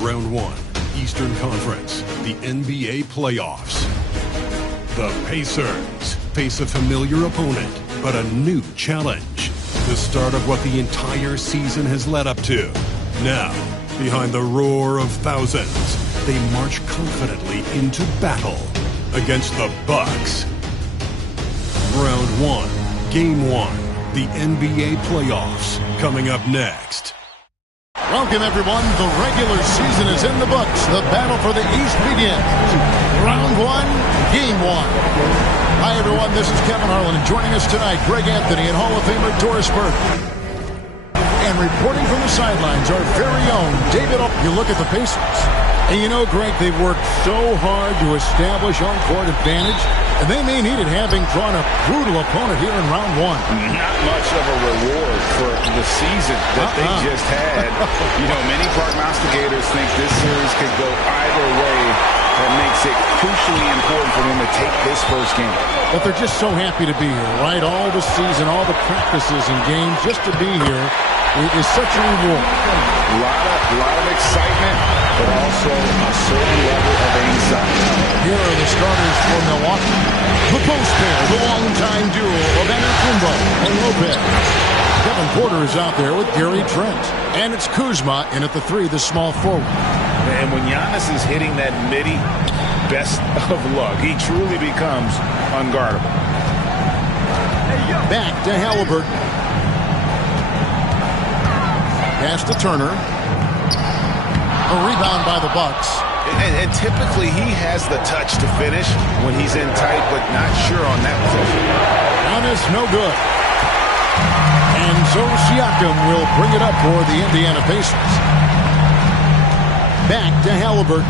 Round 1, Eastern Conference, the NBA playoffs. The Pacers face a familiar opponent, but a new challenge. The start of what the entire season has led up to. Now, behind the roar of thousands, they march confidently into battle against the Bucks. Round 1, Game 1, the NBA playoffs, coming up next. Welcome, everyone. The regular season is in the books. The battle for the East begins. Round 1, Game 1. Hi, everyone. This is Kevin Harlan, and joining us tonight, Greg Anthony and Hall of Famer Doris Burke. And reporting from the sidelines, our very own David. You look at the Pacers, and you know, Greg, they've worked so hard to establish home-court advantage, and they may need it, having drawn a brutal opponent here in round 1. Not much of a reward for the season that they just had. You know, many prognosticators think this series could go either way. That makes it crucially important for them to take this first game. But they're just so happy to be here, right? All the season, all the practices and games, just to be here is such a reward. A lot of excitement, but also a certain level of anxiety. Here are the starters for Milwaukee. The post pair, the longtime duo of Antetokounmpo and Lopez. Kevin Porter is out there with Gary Trent. And it's Kuzma in at the 3, the small forward. And when Giannis is hitting that midi, best of luck. He truly becomes unguardable. Back to Halliburton. Pass to Turner. A rebound by the Bucks. And typically he has the touch to finish when he's in tight, but not sure on that possession. Giannis, no good. And so Siakam will bring it up for the Indiana Pacers. Back to Halliburton.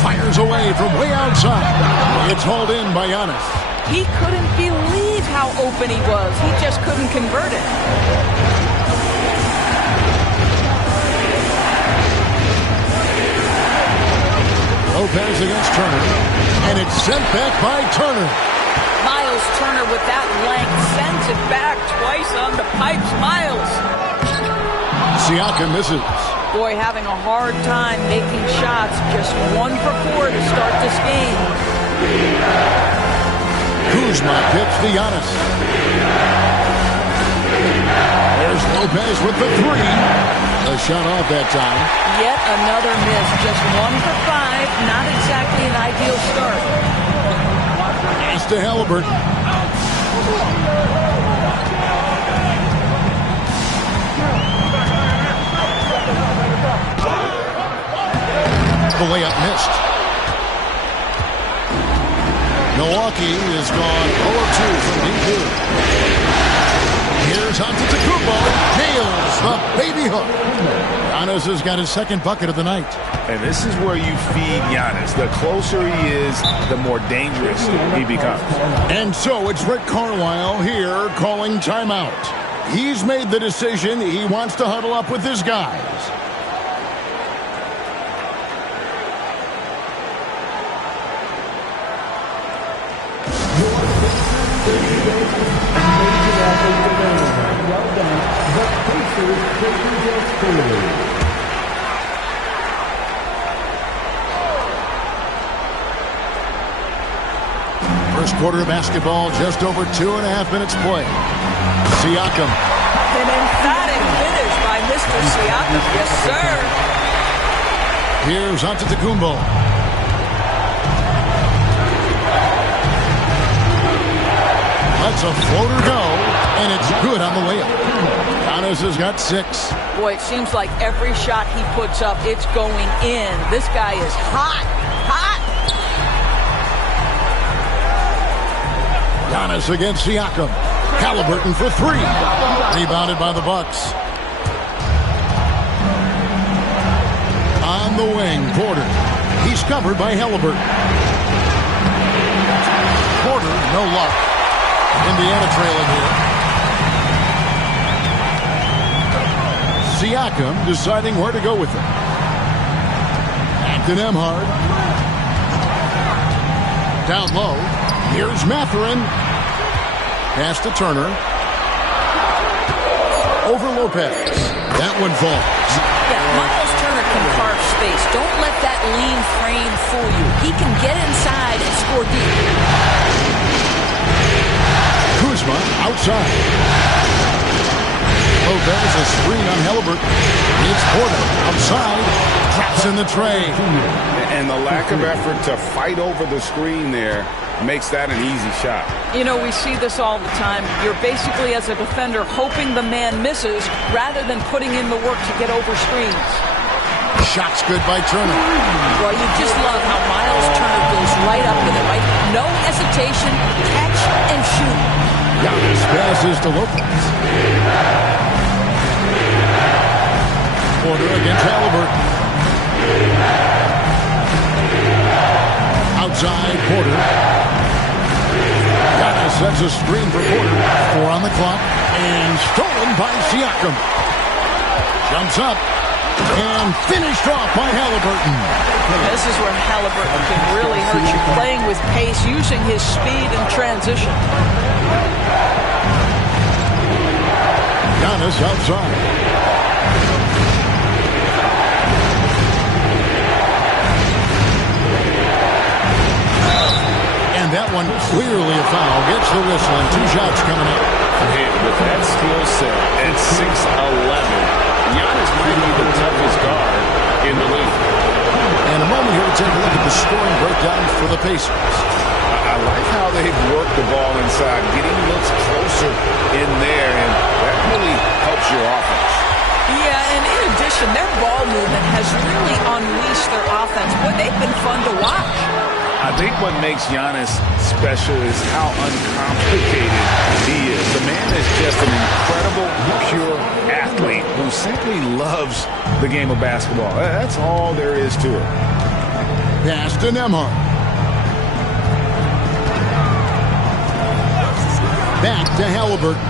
Fires away from way outside. It's hauled in by Giannis. He couldn't believe how open he was. He just couldn't convert it. Lopez against Turner. And it's sent back by Turner. Miles Turner with that length sends it back twice on the pipes. Miles. Siakam misses. Boy, having a hard time making shots. Just 1 for 4 to start this game. Kuzma gets to Giannis. There's Lopez with the 3. A shot off that time. Yet another miss. Just 1 for 5. Not exactly an ideal start. Pass to Halliburton. The layup missed. Milwaukee is gone 0-2 from deep 2. Here's Antetokounmpo. Nails the baby hook. Giannis has got his second bucket of the night. And this is where you feed Giannis. The closer he is, the more dangerous he becomes. And so it's Rick Carlisle here calling timeout. He's made the decision. He wants to huddle up with his guys. First quarter of basketball, just over 2.5 minutes play. Siakam. An emphatic finish by Mr. Siakam. Yes, sir. Here's Antetokounmpo. Lets a floater go, and it's good on the layup. Giannis has got 6. Boy, it seems like every shot he puts up, it's going in. This guy is hot. Giannis against Siakam. Halliburton for 3. Rebounded by the Bucks. On the wing, Porter. He's covered by Halliburton. Porter, no luck. Indiana trailing here. Siakam deciding where to go with it. Back to Nembhard. Down low. Here's Mathurin. Pass to Turner. Over Lopez. That one falls. Yeah, Miles Turner can carve space. Don't let that lean frame fool you. He can get inside and score deep. Kuzma outside. Lopez a screen on Halliburton. It's Porter outside. Drops in the tray. And the lack of effort to fight over the screen there makes that an easy shot. You know, we see this all the time. You're basically, as a defender, hoping the man misses rather than putting in the work to get over screens. Shot's good by Turner. Well, you just love how Miles Turner goes right up with it, right? No hesitation, catch and shoot. Giannis passes to Lopez. Porter against Halliburton. Outside, Porter. Giannis sets a screen for Porter. 4 on the clock. And stolen by Siakam. Jumps up. And finished off by Halliburton. This is where Halliburton can really hurt you. Playing with pace, using his speed in transition. Giannis outside. And that one clearly a foul. Gets the whistle and 2 shots coming up. And with that skill set at 6'11", Giannis might be the toughest guard in the league. And a moment here to take a look at the scoring breakdown for the Pacers. I like how they've worked the ball inside, getting looks closer in there, and that really helps your offense. Yeah, and in addition, their ball movement has really unleashed their offense. Boy, they've been fun to watch. I think what makes Giannis special is how uncomplicated he is. The man is just an incredible, pure athlete who simply loves the game of basketball. That's all there is to it. Pass to Nembhard. Back to Halliburton.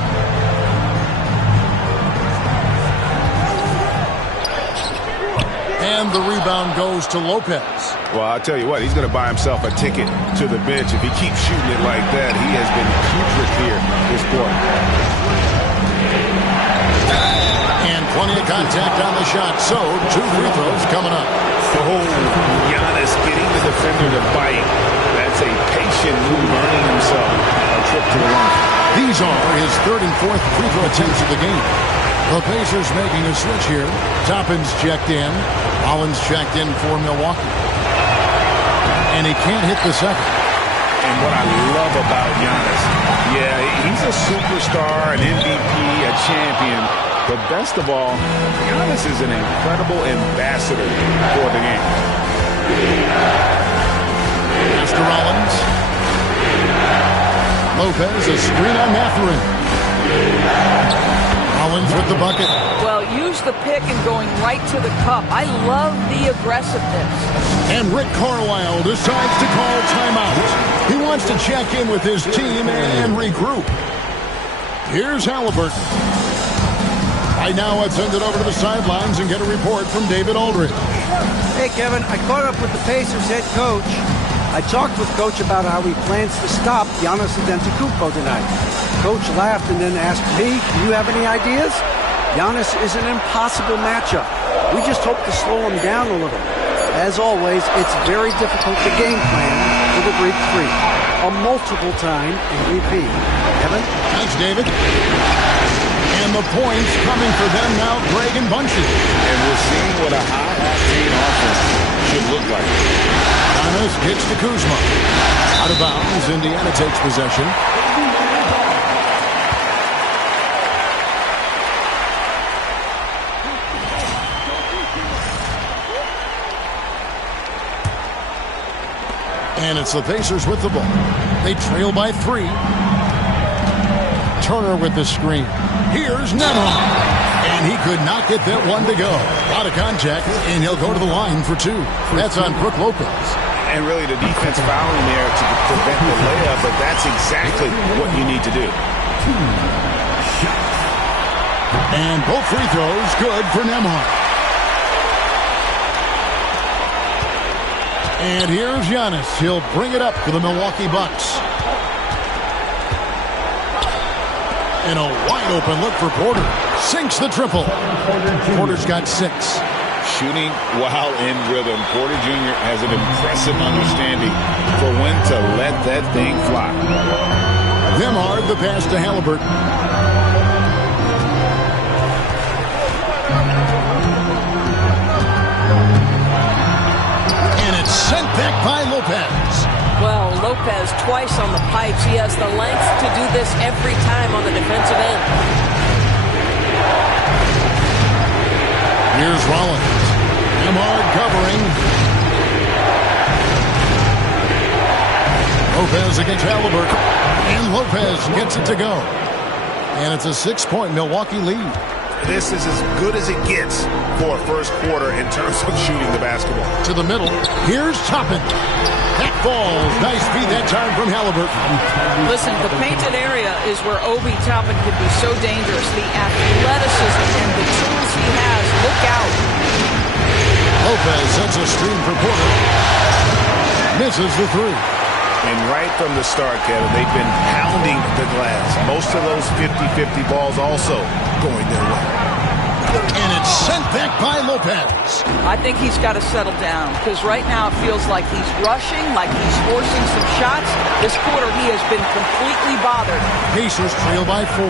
And the rebound goes to Lopez. Well, I'll tell you what, he's going to buy himself a ticket to the bench. If he keeps shooting it like that, he has been putrid here this quarter. And plenty of contact on the shot, so 2 free throws coming up. Oh, Giannis getting the defender to bite. That's a patient move, earning himself a trip to the line. These are his 3rd and 4th free throw attempts of the game. The Pacers making a switch here. Toppin's checked in. Rollins checked in for Milwaukee. And he can't hit the second. And what I love about Giannis, yeah, he's a superstar, an MVP, a champion. But best of all, Giannis is an incredible ambassador for the game. After Rollins. Lopez, a screen on Mathurin. Rollins with the bucket. Well, use the pick and going right to the cup. I love the aggressiveness. And Rick Carlisle decides to call timeout. He wants to check in with his team and regroup. Here's Halliburton. Right now, let's send it over to the sidelines and get a report from David Aldridge. Hey, Kevin, I caught up with the Pacers head coach. I talked with Coach about how he plans to stop Giannis Antetokounmpo tonight. Coach laughed and then asked me, do you have any ideas? Giannis is an impossible matchup. We just hope to slow him down a little. As always, it's very difficult to game plan for the Greek Freak, a multiple-time MVP. Kevin? Thanks, David. And the points coming for them now, Greg and Bunches. And we're seeing what a high-octane offense should look like. Giannis gets to Kuzma. Out of bounds, Indiana takes possession. And it's the Pacers with the ball. They trail by 3. Turner with the screen. Here's Nembhard. And he could not get that one to go. A lot of contact, and he'll go to the line for 2. That's on Brook Lopez. And really the defense fouling there to prevent the layup, but that's exactly what you need to do. And both free throws good for Nembhard. And here's Giannis. He'll bring it up for the Milwaukee Bucks. And a wide-open look for Porter. Sinks the triple. Porter's got 6. Shooting while in rhythm. Porter Jr. has an impressive understanding for when to let that thing fly. Nemhard the pass to Halliburton. And it's sent back by Lopez. Well, Lopez twice on the pipes. He has the length to do this every time on the defensive end. Here's Rollins. Nemhard covering. Lopez against Halliburton. And Lopez gets it to go. And it's a 6-point Milwaukee lead. This is as good as it gets for a first quarter in terms of shooting the basketball. To the middle. Here's Toppin. That falls. Nice feed that time from Halliburton. Listen, the painted area is where Obi Toppin can be so dangerous. The athleticism and the tools he has. Look out. Lopez sends a screen for Porter. Misses the 3. And right from the start, Kevin, they've been pounding the glass. Most of those 50-50 balls also going their way. And it's sent back by Lopez. I think he's got to settle down because right now it feels like he's rushing, like he's forcing some shots. This quarter he has been completely bothered. Pacers trail by 4.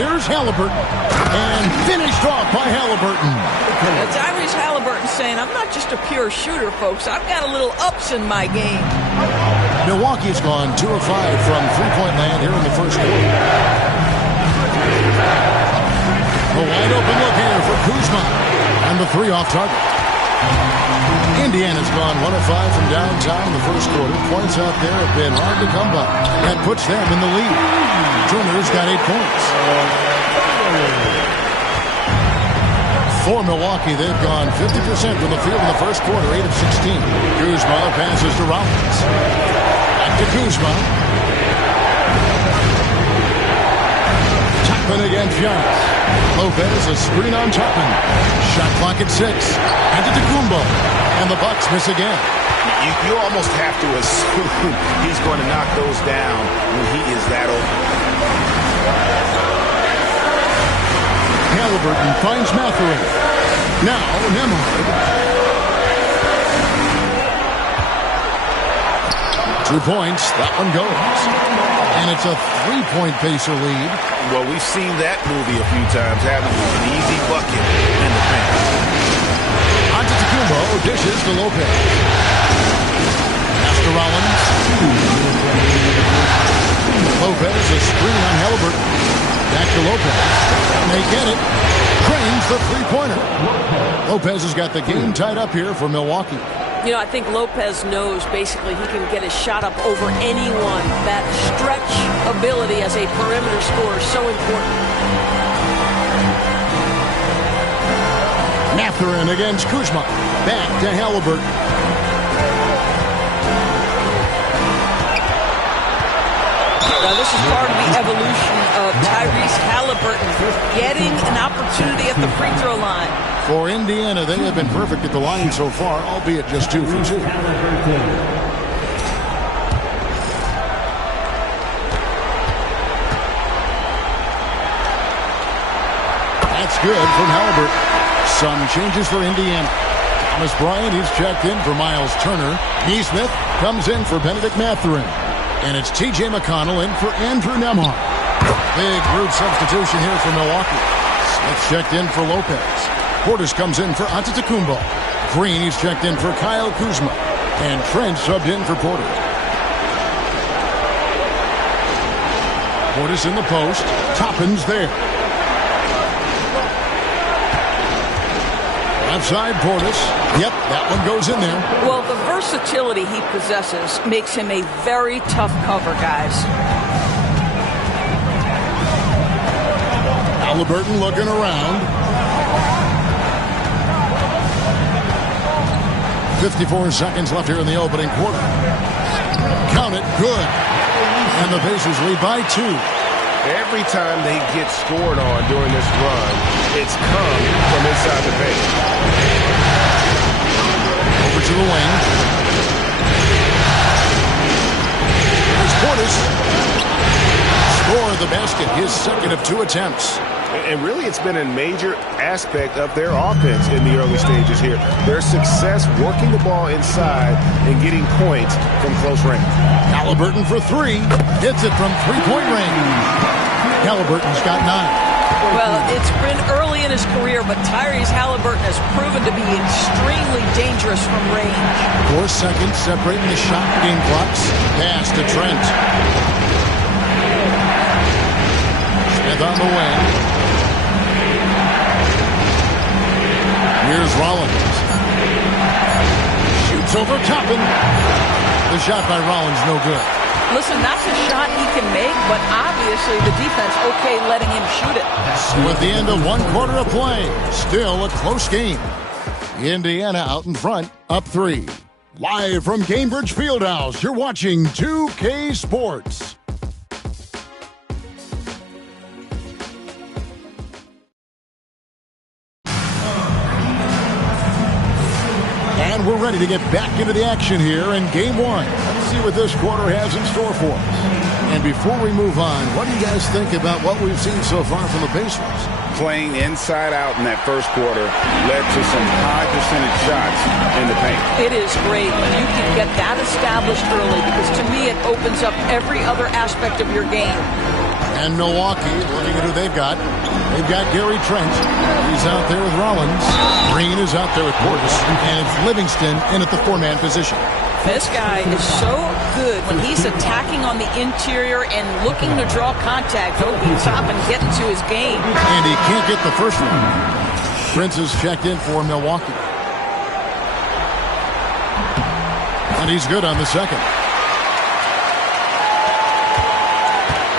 Here's Halliburton. And finished off by Halliburton. Tyrese Halliburton saying, I'm not just a pure shooter, folks. I've got a little ups in my game. Milwaukee's gone 2 of 5 from three-point land here in the first quarter. A wide open look here for Kuzma. And the 3 off target. Indiana's gone 1 of 5 from downtown in the first quarter. Points out there have been hard to come by. That puts them in the lead. Turner's got 8 points. For Milwaukee, they've gone 50% from the field in the first quarter, 8 of 16. Kuzma passes to Rollins. Back to Kuzma. Toppin against Giannis. Lopez, a screen on Toppin. Shot clock at 6. Antetokounmpo. And the Bucks miss again. You almost have to assume he's going to knock those down when he is that open. Halliburton finds Mathurin. Now Nemhard. 2 points. That one goes. And it's a 3-point Pacer lead. Well, we've seen that movie a few times, haven't we? An easy bucket in the paint. Antetokounmpo dishes to Lopez. Pass to Rollins. Lopez, a screen on Halliburton. Back to Lopez. And they get it. Cranes the three-pointer. Lopez has got the game tied up here for Milwaukee. You know, I think Lopez knows basically he can get his shot up over anyone. That stretch ability as a perimeter scorer is so important. Mathurin against Kuzma. Back to Halliburton. Now, this is part of the evolution of Tyrese Halliburton getting an opportunity at the free throw line. For Indiana, they have been perfect at the line so far, albeit just 2 for 2. That's good from Halliburton. Some changes for Indiana. Thomas Bryant, he's checked in for Miles Turner. Neesmith comes in for Benedict Mathurin. And it's T.J. McConnell in for Andrew Nemhard. Big group substitution here for Milwaukee. Smith checked in for Lopez. Portis comes in for Antetokounmpo. Green, he's checked in for Kyle Kuzma. And Trent subbed in for Porter. Portis in the post. Toppin's there. Left side, Portis. Yep, that one goes in there. Well, the versatility he possesses makes him a very tough cover, guys. Halliburton looking around. 54 seconds left here in the opening quarter. Count it, good. And the Pacers lead by 2. Every time they get scored on during this run, it's come from inside the paint. Over to the wing. There's Portis. score the basket, his second of 2 attempts. And really, it's been a major aspect of their offense in the early stages here. Their success working the ball inside and getting points from close range. Halliburton for 3. Hits it from three-point range. Halliburton's got 9. Well, it's been early in his career, but Tyrese Halliburton has proven to be extremely dangerous from range. 4 seconds separating the shot game clocks. Pass to Trent. Smith on the wing. Here's Rollins. Shoots over Toppin. The shot by Rollins, no good. Listen, that's a shot he can make, but obviously the defense okay letting him shoot it. So at the end of 1 quarter of play, still a close game. Indiana out in front, up 3. Live from Cambridge Fieldhouse, you're watching 2K Sports. And we're ready to get back into the action here in Game 1. Let's see what this quarter has in store for us. And before we move on, what do you guys think about what we've seen so far from the Pacers? Playing inside out in that first quarter led to some high percentage shots in the paint. It is great when you can get that established early, because to me it opens up every other aspect of your game. And Milwaukee, looking at who they've got. They've got Gary Trent. He's out there with Rollins. Green is out there with Portis. And it's Livingston in at the 4-man position. This guy is so good when he's attacking on the interior and looking to draw contact, over the top and get into his game. And he can't get the first one. Prince is checked in for Milwaukee. And he's good on the second.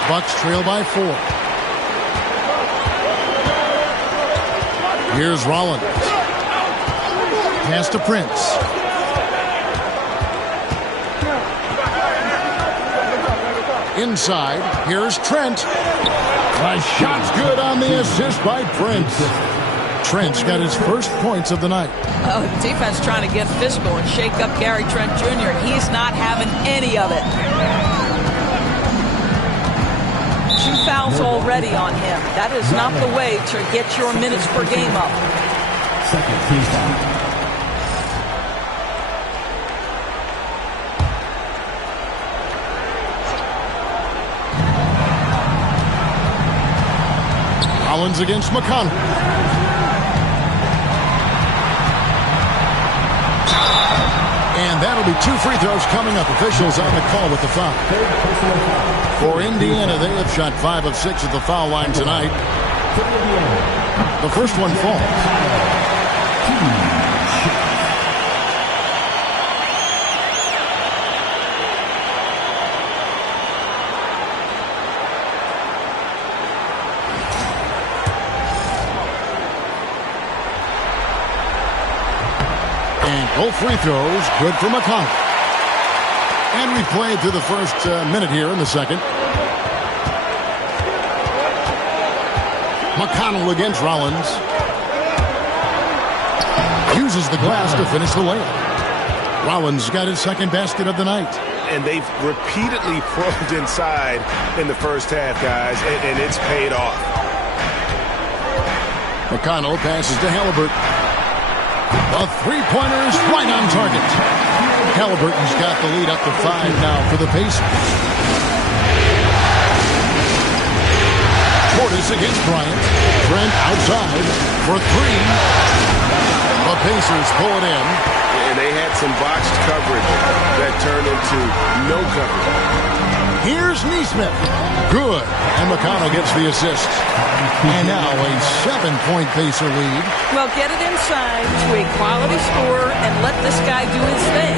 Bucks trail by 4. Here's Rollins. Pass to Prince. Inside, here's Trent. The shot's good on the assist by Prince. Trent's got his first points of the night. Oh, defense trying to get physical and shake up Gary Trent Jr. He's not having any of it. 2 fouls already on him. That is not the way to get your minutes per game up. Second team foul. Rollins against McConnell. And that'll be 2 free throws coming up. Officials on the call with the foul. For Indiana, they have shot 5 of 6 at the foul line tonight. The first one falls. Both free throws, good for McConnell. And we played through the first minute here in the second. McConnell against Rollins. Uses the glass to finish the layup. Rollins got his second basket of the night. And they've repeatedly probed inside in the first half, guys, and it's paid off. McConnell passes to Halliburton. The three-pointer's right on target. Halliburton's got the lead up to 5 now for the Pacers. Portis against Bryant. Trent outside for 3. The Pacers pull it in. And they had some botched coverage that turned into no coverage. Here's Nesmith. Good. And McConnell gets the assist. And now a 7-point Pacer lead. Well, get it inside to a quality scorer and let this guy do his thing.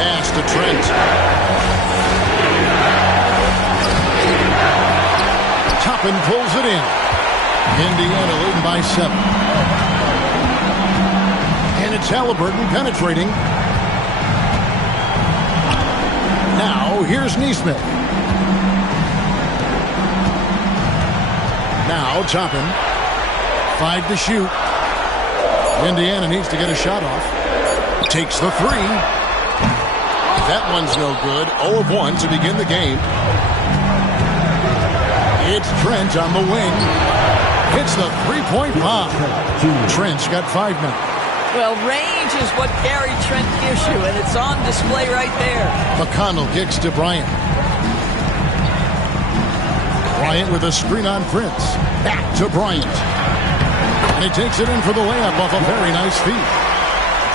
Pass to Trent. Toppin pulls it in. Indiana leading by 7. And it's Halliburton penetrating. Now, here's Nesmith. Now, Toppin. 5 to shoot. Indiana needs to get a shot off. Takes the 3. That one's no good. 0 of 1 to begin the game. It's Trent on the wing. Hits the three-point bomb. Trent's got 5 now. Well, range is what Gary Trent gives you, and it's on display right there. McConnell kicks to Bryant. Bryant with a screen on Prince. Back to Bryant. And he takes it in for the layup off a very nice feed.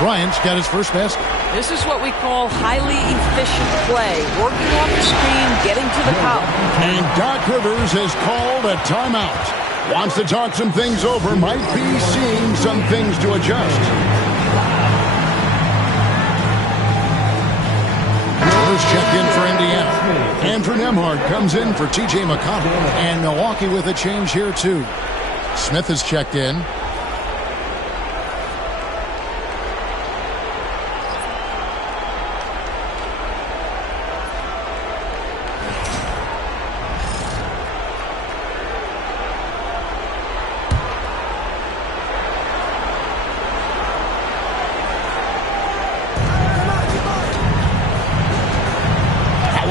Bryant's got his first basket. This is what we call highly efficient play. Working off the screen, getting to the cup. And Doc Rivers has called a timeout. Wants to talk some things over. Might be seeing some things to adjust. First check in for Indiana. Andrew Nembhard comes in for T.J. McConnell. And Milwaukee with a change here too. Smith has checked in.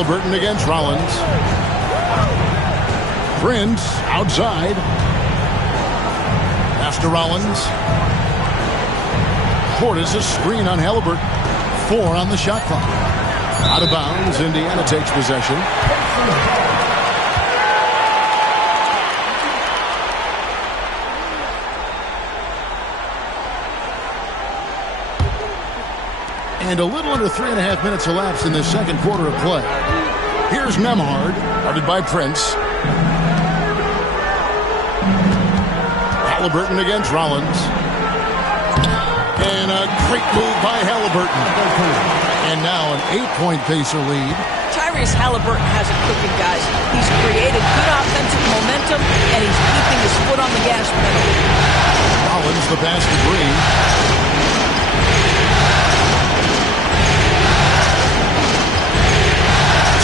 Burton against Rollins. Prince outside. After Rollins. Portis a screen on Halliburton. 4 on the shot clock. Out of bounds. Indiana takes possession. And a little under 3.5 minutes elapsed in the second quarter of play. Here's Nembhard, guarded by Prince. Halliburton against Rollins. And a great move by Halliburton. And now an 8-point Pacer lead. Tyrese Halliburton has it cooking, guys. He's created good offensive momentum, and he's keeping his foot on the gas pedal. Rollins the pass to Green.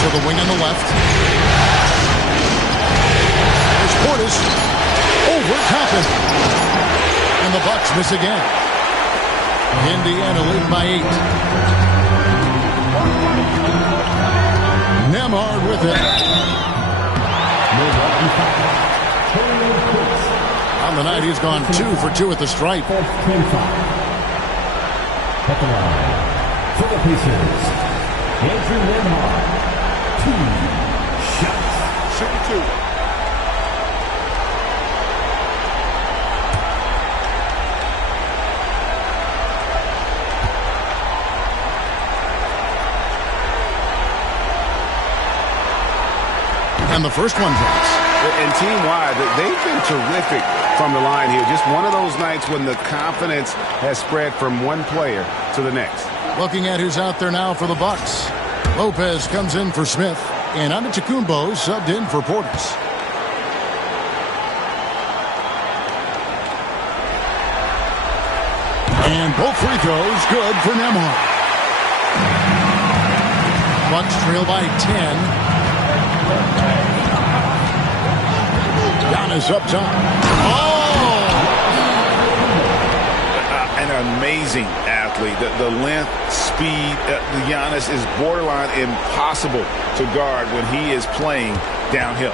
To the wing on the left. There's Portis. Over Toppin. And the Bucks miss again. Indiana leading by 8. Nembhard with it. On the night, he's gone 2 for 2 at the stripe. For the Pacers, Andrew Nembhard. 2 shots. Shoot 2. And the first one drops. And team-wide, they've been terrific from the line here. Just one of those nights when the confidence has spread from one player to the next. Looking at who's out there now for the Bucks. Lopez comes in for Smith. And Antetokounmpo subbed in for Portis. And both free throws good for Nembhard. Bucks trail by 10. Giannis up top. Oh! An amazing athlete. The length, speed, Giannis is borderline impossible to guard when he is playing downhill.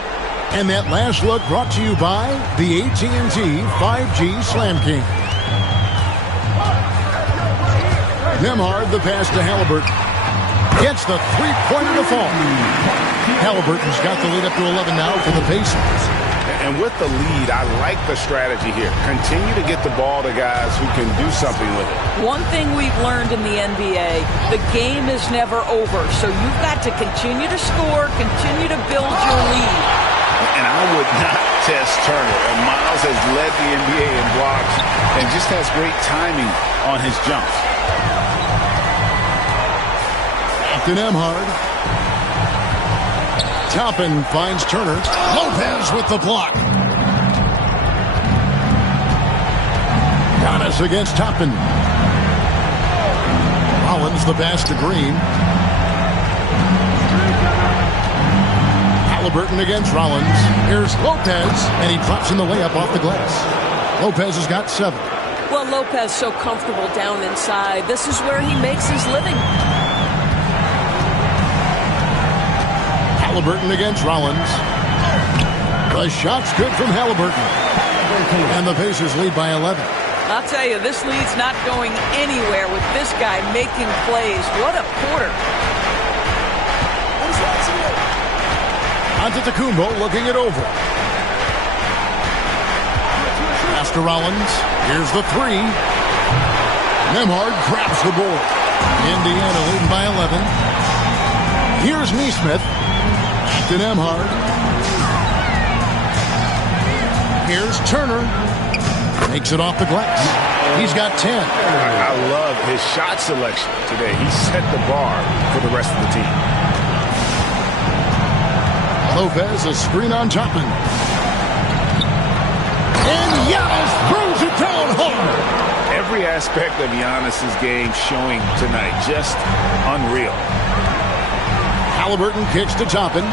And that last look brought to you by the AT&T 5G Slam King. Nembhard the pass to Halliburton. Gets the three-pointer to fall. Halliburton's got the lead up to 11 now for the Pacers. And with the lead, I like the strategy here. Continue to get the ball to guys who can do something with it. One thing we've learned in the NBA, the game is never over. So you've got to continue to score, continue to build your lead. And I would not test Turner. And Miles has led the NBA in blocks and just has great timing on his jumps. To Nembhard. Toppin finds Turner. Lopez with the block. Giannis against Toppin. Rollins the pass to Green. Halliburton against Rollins. Here's Lopez, and he drops in the layup off the glass. Lopez has got 7. Well, Lopez so comfortable down inside. This is where he makes his living. Halliburton against Rollins. The shot's good from Halliburton. And the Pacers lead by 11. I'll tell you, this lead's not going anywhere with this guy making plays. What a quarter. Antetokounmpo looking it over. Pass to Rollins. Here's the three. Nembhard grabs the board. Indiana leading by 11. Here's Nesmith. To Nembhard. Here's Turner. Makes it off the glass. He's got 10. I love his shot selection today. He set the bar for the rest of the team. Lopez, a screen on Toppin. And Giannis throws it down hard. Every aspect of Giannis's game showing tonight. Just unreal. Halliburton kicks to Toppin.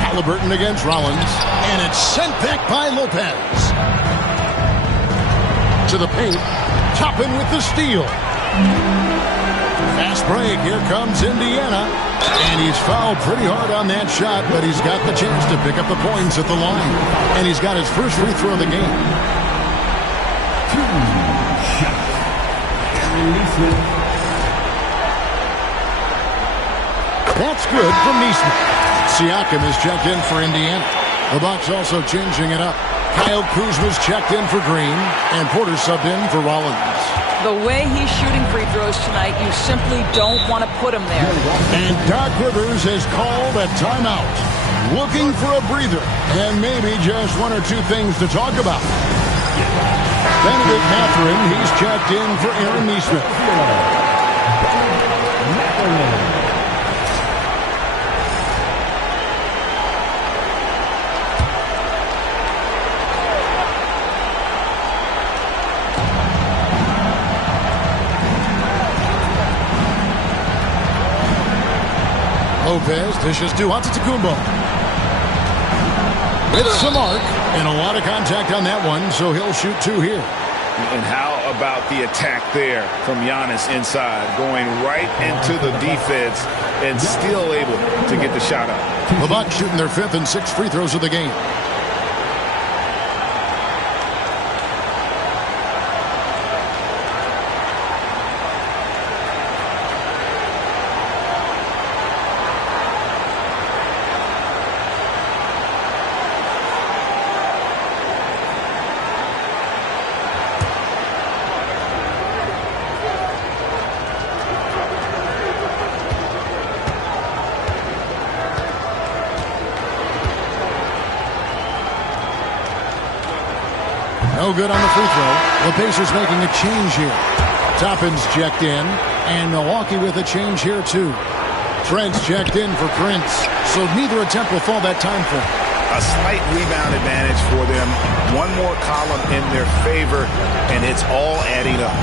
Halliburton against Rollins. And it's sent back by Lopez. To the paint. Toppin with the steal. Fast break. Here comes Indiana. And he's fouled pretty hard on that shot, but he's got the chance to pick up the points at the line. And he's got his first free throw of the game. 2 shots. Nesmith. That's good from Nesmith. Siakam is checked in for Indiana. The Bucks also changing it up. Kyle Kuzma's checked in for Green, and Porter subbed in for Rollins. The way he's shooting free throws tonight, you simply don't want to put him there. And Doc Rivers has called a timeout. Looking for a breather, and maybe just one or two things to talk about. Benedict Mathurin, he's checked in for Aaron Nesmith. Lopez dishes to Antetokounmpo. It's a mark, and a lot of contact on that one, so he'll shoot 2 here. And how about the attack there from Giannis inside, going right into the defense and still able to get the shot up. The Bucks shooting their 5th and 6th free throws of the game. No good on the free throw. The Pacers making a change here. Toppin's checked in, and Milwaukee with a change here too. Trent's checked in for Prince, so neither attempt will fall that time for him. A slight rebound advantage for them. One more column in their favor, and it's all adding up.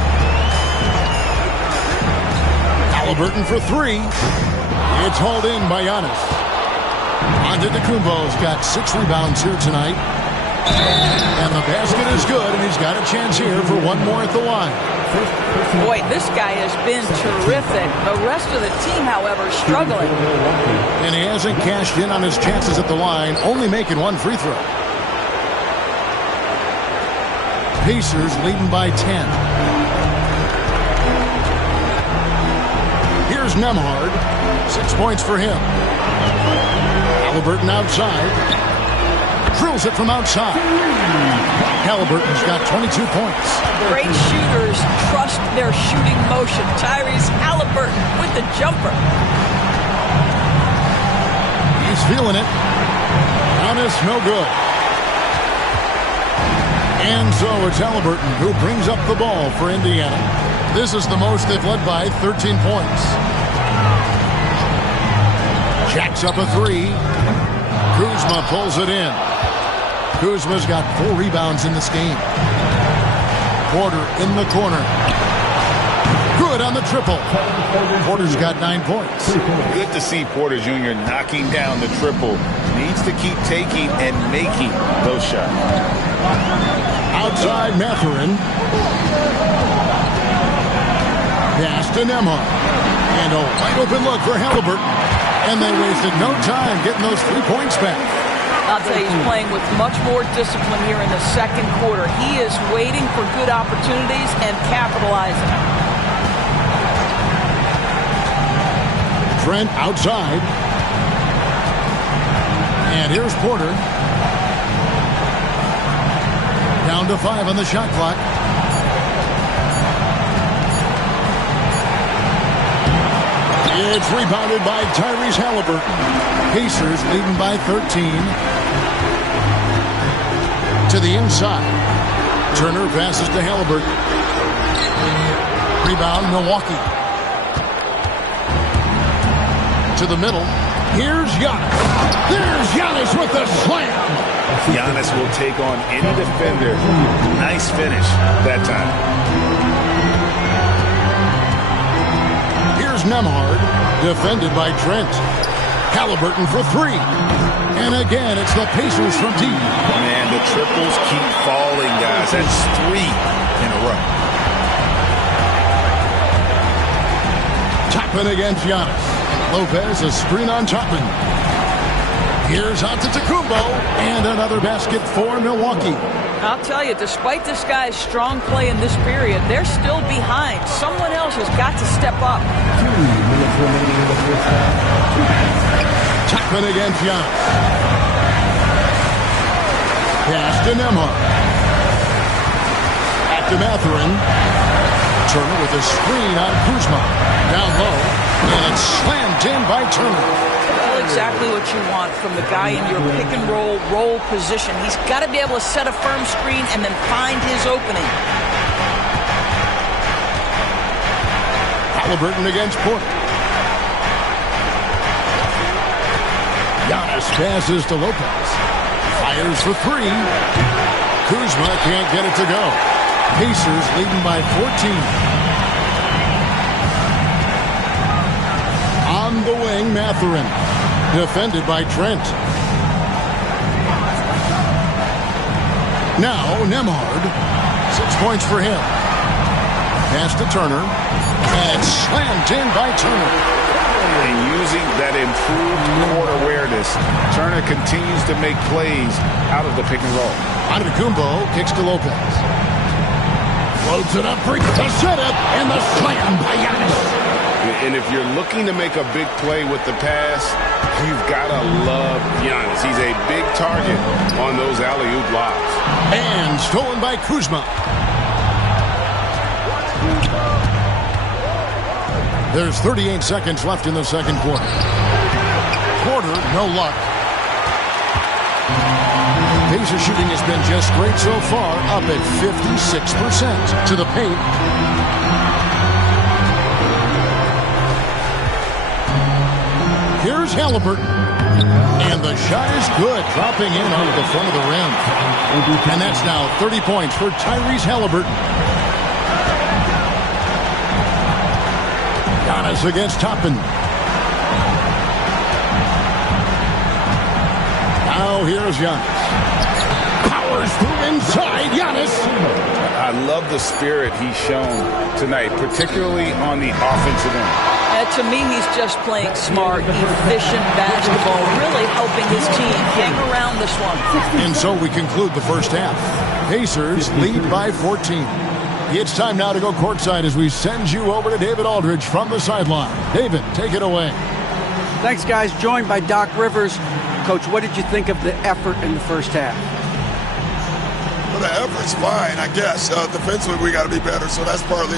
Halliburton for 3. It's hauled in by Giannis. Antetokounmpo's got 6 rebounds here tonight. And the basket is good, and he's got a chance here for one more at the line. Boy, this guy has been terrific. The rest of the team, however, struggling. And he hasn't cashed in on his chances at the line, only making 1 free throw. Pacers leading by 10. Here's Nembhard. 6 points for him. Halliburton outside. Drills it from outside. Halliburton's got 22 points. Great shooters trust their shooting motion. Tyrese Halliburton with the jumper. He's feeling it. Giannis, no good. And so it's Halliburton who brings up the ball for Indiana. This is the most they've led by, 13 points. Jacks up a 3. Kuzma pulls it in. Kuzma's got 4 rebounds in this game. Porter in the corner. Good on the triple. Porter's got 9 points. Good to see Porter Jr. knocking down the triple. Needs to keep taking and making those shots. Outside Mathurin. Pass to Nembhard. And a wide open look for Halliburton. And they wasted no time getting those 3 points back. I'll tell you, he's playing with much more discipline here in the second quarter. He is waiting for good opportunities and capitalizing. Trent outside. And here's Porter. Down to 5 on the shot clock. It's rebounded by Tyrese Halliburton. Pacers leading by 13. To the inside. Turner passes to Halliburton. Rebound, Milwaukee. To the middle. Here's Giannis. There's Giannis with the slam. Giannis will take on any defender. Nice finish that time. Here's Nemhard, defended by Trent. Halliburton for 3. And again, it's the Pacers from deep. Man, the triples keep falling, guys. That's 3 in a row. Toppin against Giannis. Lopez, a screen on Toppin. Here's Antetokounmpo, and another basket for Milwaukee. I'll tell you, despite this guy's strong play in this period, they're still behind. Someone else has got to step up. 2 minutes remaining in the first half. Toppin against Giannis. Pass to Nemhard. Back to Mathurin. Turner with a screen on Kuzma. Down low. And it's slammed in by Turner. Well, exactly what you want from the guy in your pick and roll position. He's got to be able to set a firm screen and then find his opening. Halliburton against Porter. Giannis passes to Lopez. Fires for 3. Kuzma can't get it to go. Pacers leading by 14. On the wing, Mathurin. Defended by Trent. Now, Nemhard. 6 points for him. Pass to Turner. And slammed in by Turner. And using that improved court awareness, Turner continues to make plays out of the pick and roll. Antetokounmpo kicks to Lopez. Floats it up for the setup and the slam by Giannis. And if you're looking to make a big play with the pass, you've got to love Giannis. He's a big target on those alley-oop lobs. And stolen by Kuzma. There's 38 seconds left in the second quarter. Porter, no luck. Pacers shooting has been just great so far, up at 56%. To the paint. Here's Halliburton. And the shot is good, dropping in onto the front of the rim. And that's now 30 points for Tyrese Halliburton. Giannis against Toppin. Now here's Giannis. Powers through inside. Giannis. I love the spirit he's shown tonight, particularly on the offensive end. To me, he's just playing smart, efficient basketball, really helping his team hang around this one. And so we conclude the first half. Pacers lead by 14. It's time now to go courtside as we send you over to David Aldridge from the sideline. David, take it away. Thanks, guys. Joined by Doc Rivers. Coach, what did you think of the effort in the first half? Well, the effort's fine, I guess. Defensively, we got to be better, so that's partly.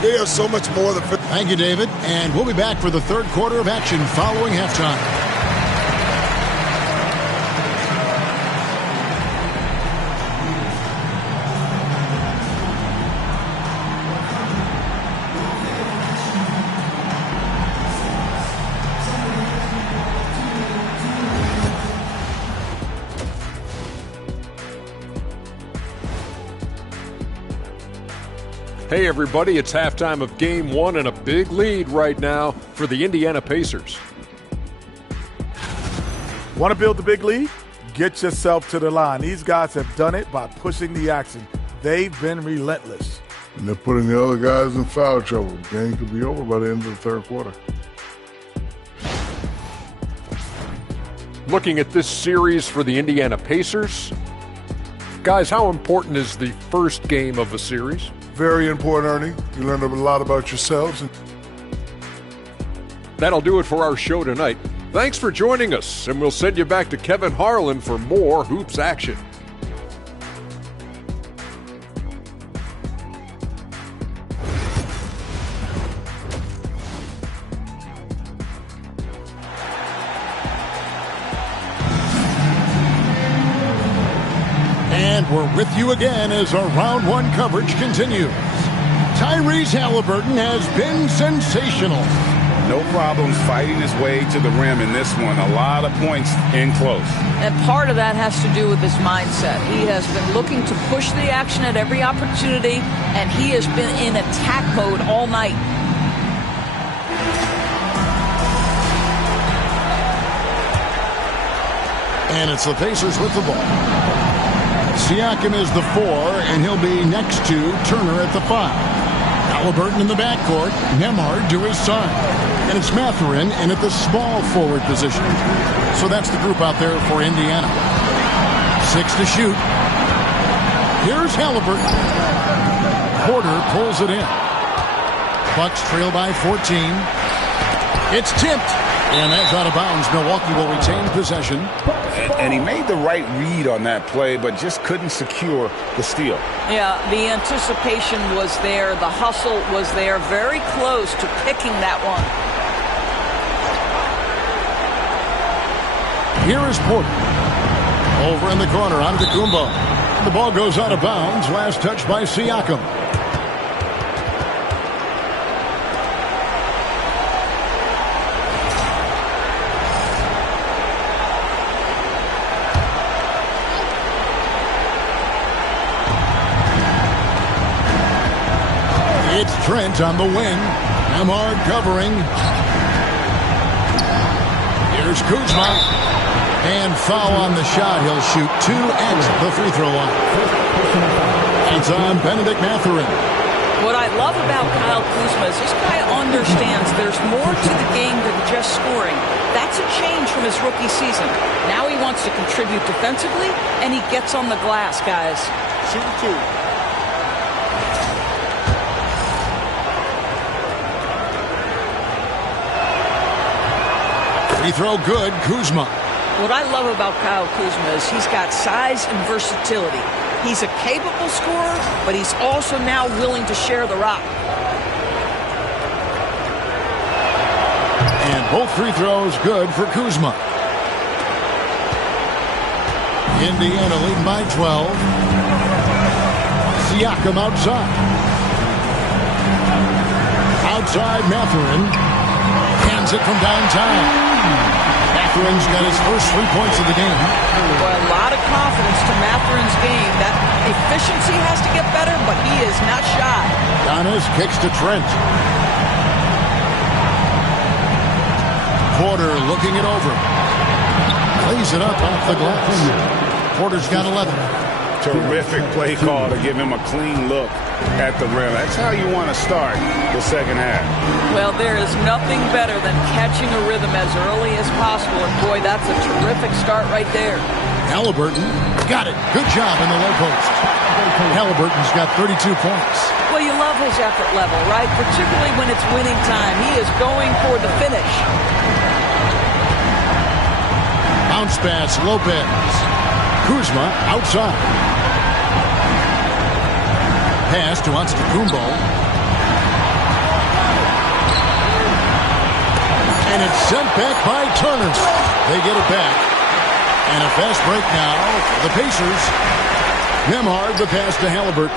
They are so much more than. Thank you, David. And we'll be back for the third quarter of action following halftime. Hey everybody, it's halftime of Game 1 and a big lead right now for the Indiana Pacers. Want to build the big lead? Get yourself to the line. These guys have done it by pushing the action. They've been relentless. And they're putting the other guys in foul trouble. The game could be over by the end of the third quarter. Looking at this series for the Indiana Pacers, guys, how important is the first game of a series? Very important, Ernie. You learn a lot about yourselves. That'll do it for our show tonight. Thanks for joining us, and we'll send you back to Kevin Harlan for more hoops action. And we're with you again as our round one coverage continues. Tyrese Halliburton has been sensational. No problems fighting his way to the rim in this one. A lot of points in close. And part of that has to do with his mindset. He has been looking to push the action at every opportunity, and he has been in attack mode all night. And it's the Pacers with the ball. Siakam is the 4, and he'll be next to Turner at the 5. Halliburton in the backcourt, Nembhard to his side. And it's Mathurin in at the small forward position. So that's the group out there for Indiana. 6 to shoot. Here's Halliburton. Porter pulls it in. Bucks trail by 14. It's tipped. And that's out of bounds. Milwaukee will retain possession. And he made the right read on that play, but just couldn't secure the steal. Yeah, the anticipation was there. The hustle was there. Very close to picking that one. Here is Porter. Over in the corner, Antetokounmpo. The ball goes out of bounds. Last touch by Siakam. It's Trent on the wing. Nembhard covering. Here's Kuzma. And foul on the shot. He'll shoot 2 at the free throw line. It's on Benedict Mathurin. What I love about Kyle Kuzma is this guy understands there's more to the game than just scoring. That's a change from his rookie season. Now he wants to contribute defensively, and he gets on the glass, guys. Shoot 2. Free throw good, Kuzma. What I love about Kyle Kuzma is he's got size and versatility. He's a capable scorer, but he's also now willing to share the rock. And both free throws good for Kuzma. Indiana leading by 12. Siakam outside. Outside Mathurin. Hands it from downtown. Mathurin's got his first 3 points of the game. Well, a lot of confidence to Mathurin's game. That efficiency has to get better, but he is not shy. Giannis kicks to Trent. Porter looking it over. Plays it up off the glass. Porter's got 11. Terrific play call to give him a clean look at the rim. That's how you want to start the second half. Well, there is nothing better than catching a rhythm as early as possible. And boy, that's a terrific start right there. Halliburton got it. Good job in the low post. Halliburton's got 32 points. Well, you love his effort level, right? Particularly when it's winning time. He is going for the finish. Bounce pass, Lopez. Kuzma outside. Pass to Antetokounmpo. And it's sent back by Turner. They get it back. And a fast break now for the Pacers. Nembhard, the pass to Halliburton.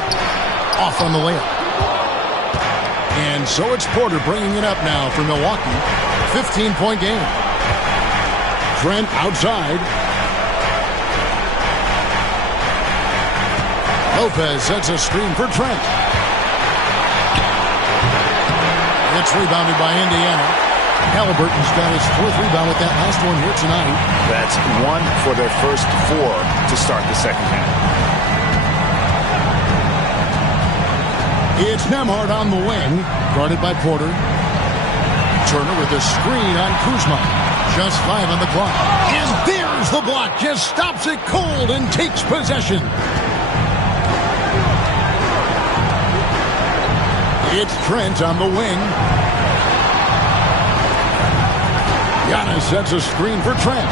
Off on the layup. And so it's Porter bringing it up now for Milwaukee. 15-point game. Trent outside. Lopez sets a screen for Trent. It's rebounded by Indiana. Halliburton's got his 4th rebound with that last one here tonight. That's 1 for their first 4 to start the second half. It's Nembhard on the wing, guarded by Porter. Turner with a screen on Kuzma. Just 5 on the clock. And there's the block. Just stops it cold and takes possession. It's Trent on the wing. Giannis sets a screen for Trent.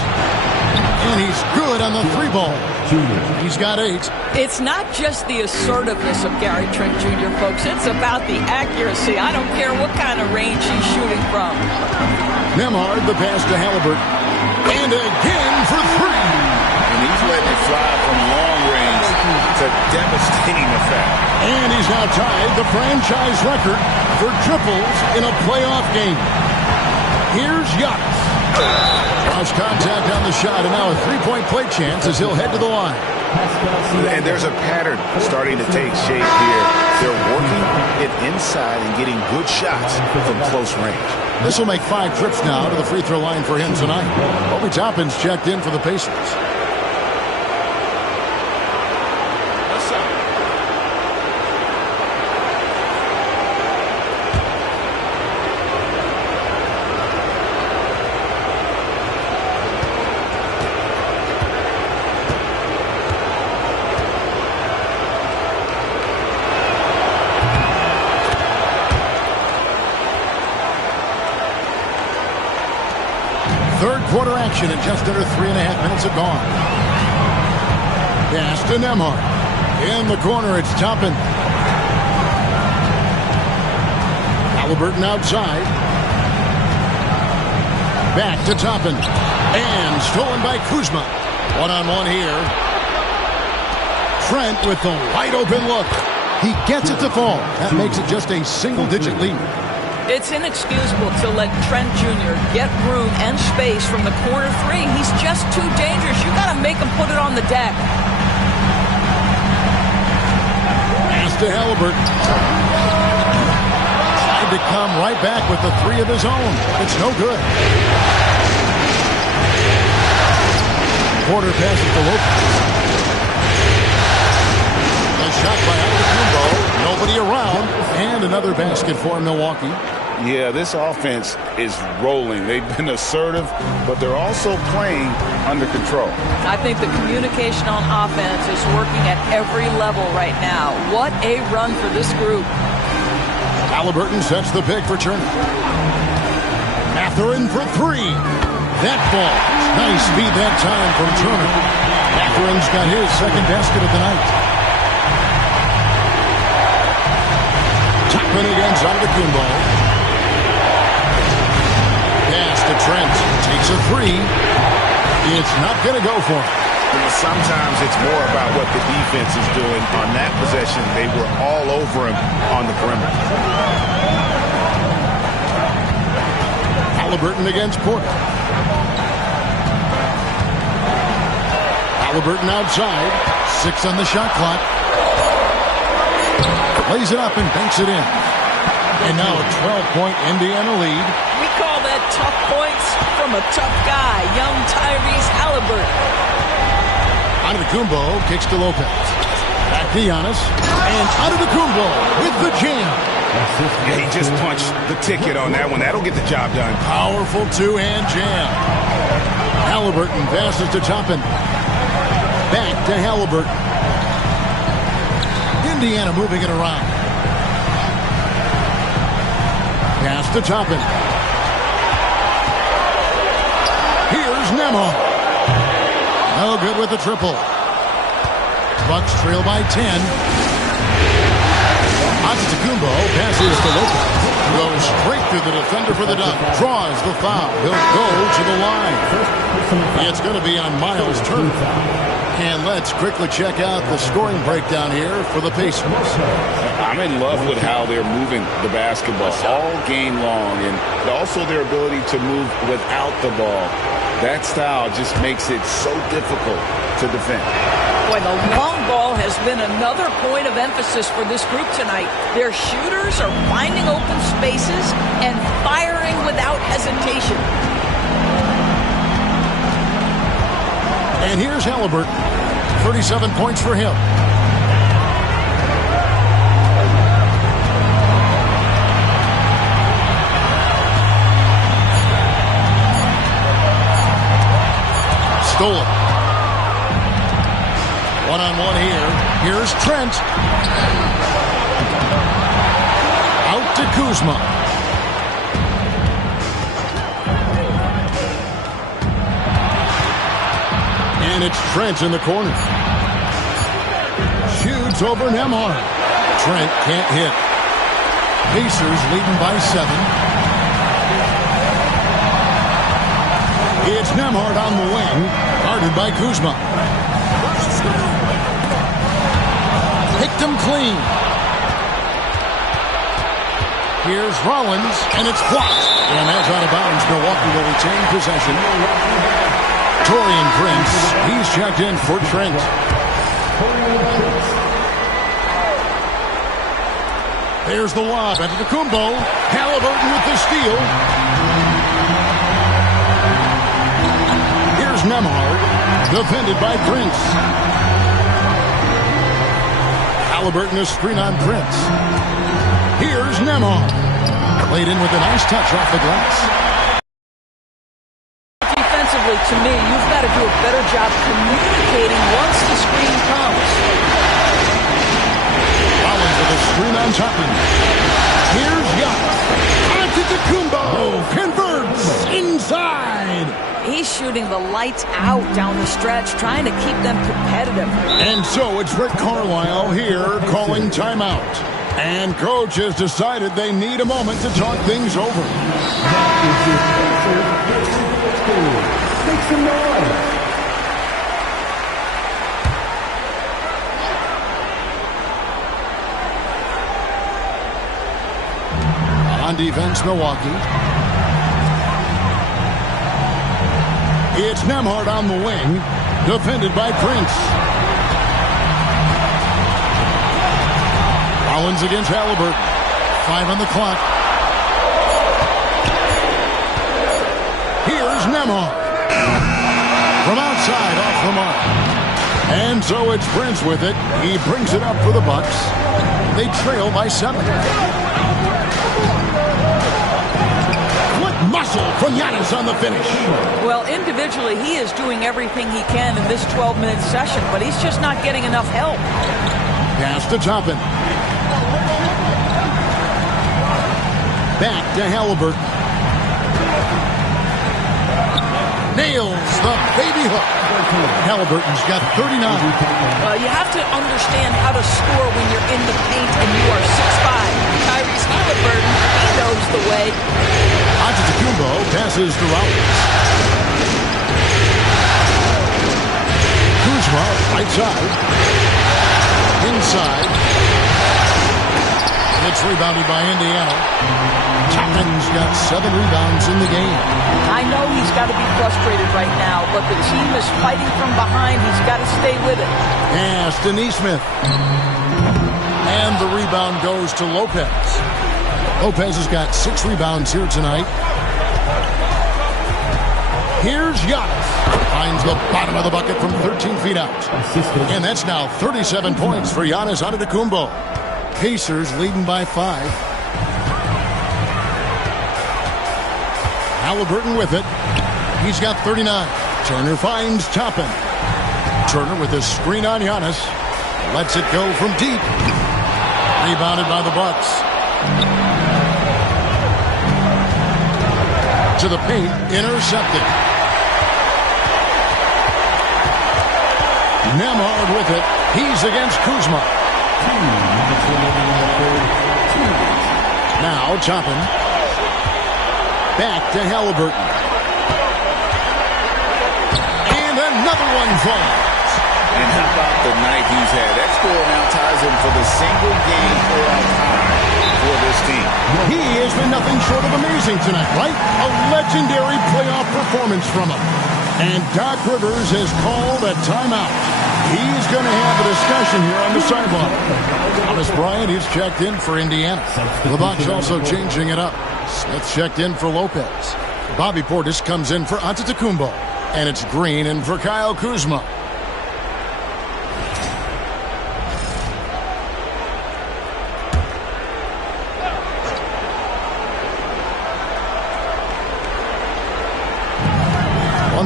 And he's good on the 3-ball. He's got 8. It's not just the assertiveness of Gary Trent Jr., folks. It's about the accuracy. I don't care what kind of range he's shooting from. Nembhard, the pass to Halliburton. And again for 3. And he's letting it fly from long range to devastating effect. And he's now tied the franchise record for triples in a playoff game. Here's Giannis. Lost contact on the shot, and now a 3-point play chance as he'll head to the line. And there's a pattern starting to take shape here. They're working it inside and getting good shots from close range. This will make 5 trips now to the free throw line for him tonight. Obi Toppin's checked in for the Pacers. Quarter action and just under 3.5 minutes have gone. Pass to Nembhard. In the corner, it's Toppin. Halliburton outside. Back to Toppin. And stolen by Kuzma. One-on-one here. Trent with the wide open look. He gets it to fall. That makes it just a single-digit lead. It's inexcusable to let Trent Jr. get room and space from the corner 3. He's just too dangerous. You got to make him put it on the deck. Pass to Halliburton. Tried to come right back with the 3 of his own. It's no good. Porter passes to Lopez. A shot by Antetokounmpo. Nobody around. And another basket for Milwaukee. Yeah, this offense is rolling. They've been assertive, but they're also playing under control. I think the communication on offense is working at every level right now. What a run for this group. Halliburton sets the pick for Turner. Mathurin for 3. That ball. Nice speed that time from Turner. Mathurin's got his second basket of the night. Toppin against Antetokounmpo. Pass to Trent. Takes a 3. It's not going to go for him. Sometimes it's more about what the defense is doing. On that possession, they were all over him on the perimeter. Halliburton against Porter. Halliburton outside. 6 on the shot clock. Lays it up and banks it in. And now a 12-point Indiana lead. We call that tough points from a tough guy, young Tyrese Halliburton. Antetokounmpo kicks to Lopez. Back to Giannis. And Antetokounmpo with the jam. Yeah, he just punched the ticket on that one. That'll get the job done. Powerful 2-hand jam. Halliburton passes to Toppin. Back to Halliburton. Indiana moving it around. Pass to Toppin. Here's Nembhard. No good with the triple. Bucks trail by 10. Antetokounmpo passes to Lopez. Goes straight through the defender for the dunk. Draws the foul. He'll go to the line. It's going to be on Miles Turner. And let's quickly check out the scoring breakdown here for the Pacers. I'm in love with how they're moving the basketball all game long, and also their ability to move without the ball. That style just makes it so difficult to defend. Boy, the long ball has been another point of emphasis for this group tonight. Their shooters are finding open spaces and firing without hesitation. And here's Halliburton. 37 points for him. stolen. One-on-one here. Here's Trent. Out to Kuzma. And it's Trent in the corner. Shoots over Nembhard. Trent can't hit. Pacers leading by 7. It's Nembhard on the wing. Guarded by Kuzma. Picked him clean. Here's Rollins, and it's blocked. And that's out of bounds. Milwaukee will retain possession. Taurean Prince, he's checked in for Trent. There's the lob into the Kumbo. Halliburton with the steal. Here's Nembhard, defended by Prince. Halliburton is screen on Prince. Here's Nembhard. Played in with a nice touch off the glass. Defensively, to me, you've got to do a better job communicating once the screen comes. Rollins with a screen on Chapman. Here's Giannis. Antetokounmpo converts inside. He's shooting the lights out down the stretch, trying to keep them competitive. And so it's Rick Carlisle here calling timeout. And coach has decided they need a moment to talk things over. Make some noise. On defense, Milwaukee. It's Nembhard on the wing, defended by Prince. Rollins against Halliburton. 5 on the clock. Here's Nembhard. From outside, off the mark. And so it's Prince with it. He brings it up for the Bucks. They trail by 7. Muscle from Giannis on the finish. Well, individually, he is doing everything he can in this 12-minute session, but he's just not getting enough help. Pass to Toppin. Back to Halliburton. Nails the baby hook. Halliburton's got 39. You have to understand how to score when you're in the paint and you are 6'5". Tyrese Halliburton, he knows the way. Antetokounmpo passes to Rollins. Kuzma, right side. Inside. It's rebounded by Indiana. Chapman's got 7 rebounds in the game. I know he's got to be frustrated right now, but the team is fighting from behind. He's got to stay with it. Pass to Nesmith. And the rebound goes to Lopez. Lopez has got 6 rebounds here tonight. Here's Giannis. Finds the bottom of the bucket from 13 feet out. And that's now 37 points for Giannis Antetokounmpo. Pacers leading by 5. Halliburton with it. He's got 39. Turner finds Toppin. Turner with a screen on Giannis. Lets it go from deep. Rebounded by the Bucks. To the paint, intercepted. Nembhard with it. He's against Kuzma. Now Toppin. Back to Halliburton. And another one falls. And how about the night he's had? That score now ties him for the single game playoff high for this team. He has been nothing short of amazing tonight, right? A legendary playoff performance from him. And Doc Rivers has called a timeout. He's going to have a discussion here on the sideline. Thomas Bryant, he's checked in for Indiana. The Bucks also changing it up. Smith checked in for Lopez. Bobby Portis comes in for Antetokounmpo. And it's Green in for Kyle Kuzma.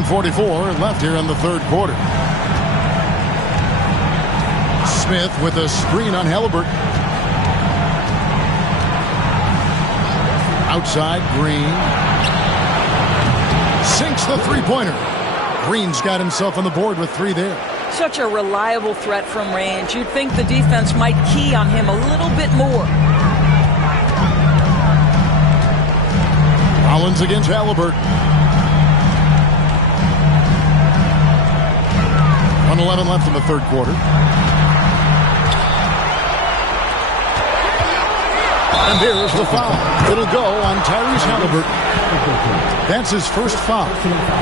1:44 left here in the third quarter. Smith with a screen on Halliburton. Outside, Green. Sinks the three-pointer. Green's got himself on the board with 3 there. Such a reliable threat from range. You'd think the defense might key on him a little bit more. Rollins against Halliburton. 1:11 left in the third quarter. And there's the foul. It'll go on Tyrese Halliburton. That's his first foul.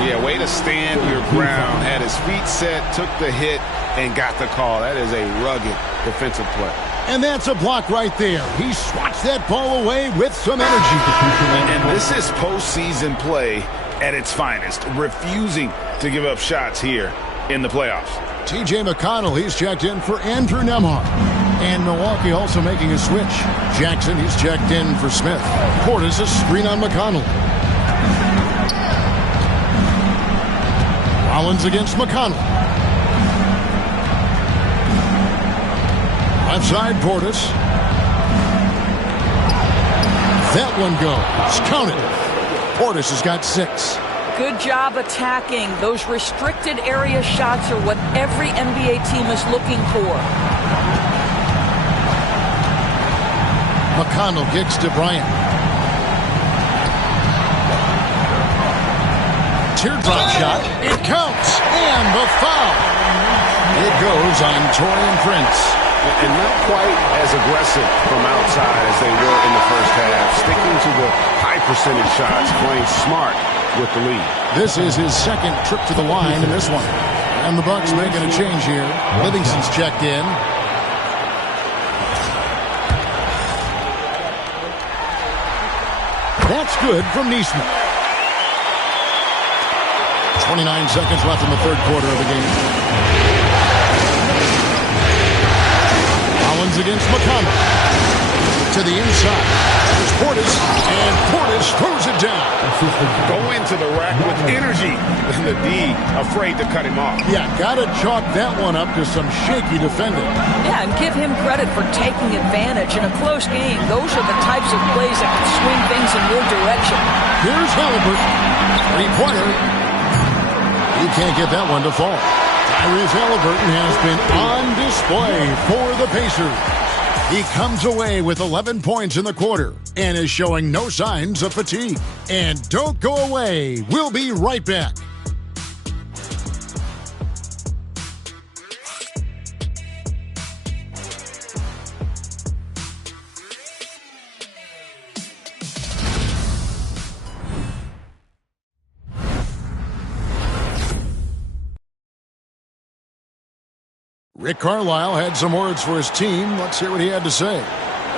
Yeah, way to stand your ground. Had his feet set, took the hit, and got the call. That is a rugged defensive play. And that's a block right there. He swats that ball away with some energy. And this is postseason play at its finest. Refusing to give up shots here in the playoffs. T.J. McConnell, he's checked in for Andrew Nembhard. And Milwaukee also making a switch. Jackson, he's checked in for Smith. Portis, a screen on McConnell. Rollins against McConnell. Left side, Portis. That one goes. Counted. Portis has got 6. Good job attacking. Those restricted area shots are what every NBA team is looking for. McConnell kicks to Bryant. Teardrop shot. It counts. And the foul. It goes on Taurean Prince. And not quite as aggressive from outside as they were in the first half. Sticking to the high percentage shots. Playing smart with the lead. This is his second trip to the line in this one. And the Bucks making a change here. Livingston's checked in. That's good from Neesmith. 29 seconds left in the third quarter of the game. Rollins against McConnell. To the inside. There's Portis. And Portis throws it down. Go into the rack with energy. And the D afraid to cut him off. Yeah, gotta chalk that one up to some shaky defending. Yeah, and give him credit for taking advantage. In a close game, those are the types of plays that can swing things in your direction. Here's Halliburton. Three-pointer. He can't get that one to fall. Tyrese Halliburton has been on display for the Pacers. He comes away with 11 points in the quarter and is showing no signs of fatigue. And don't go away. We'll be right back. Rick Carlisle had some words for his team. Let's hear what he had to say.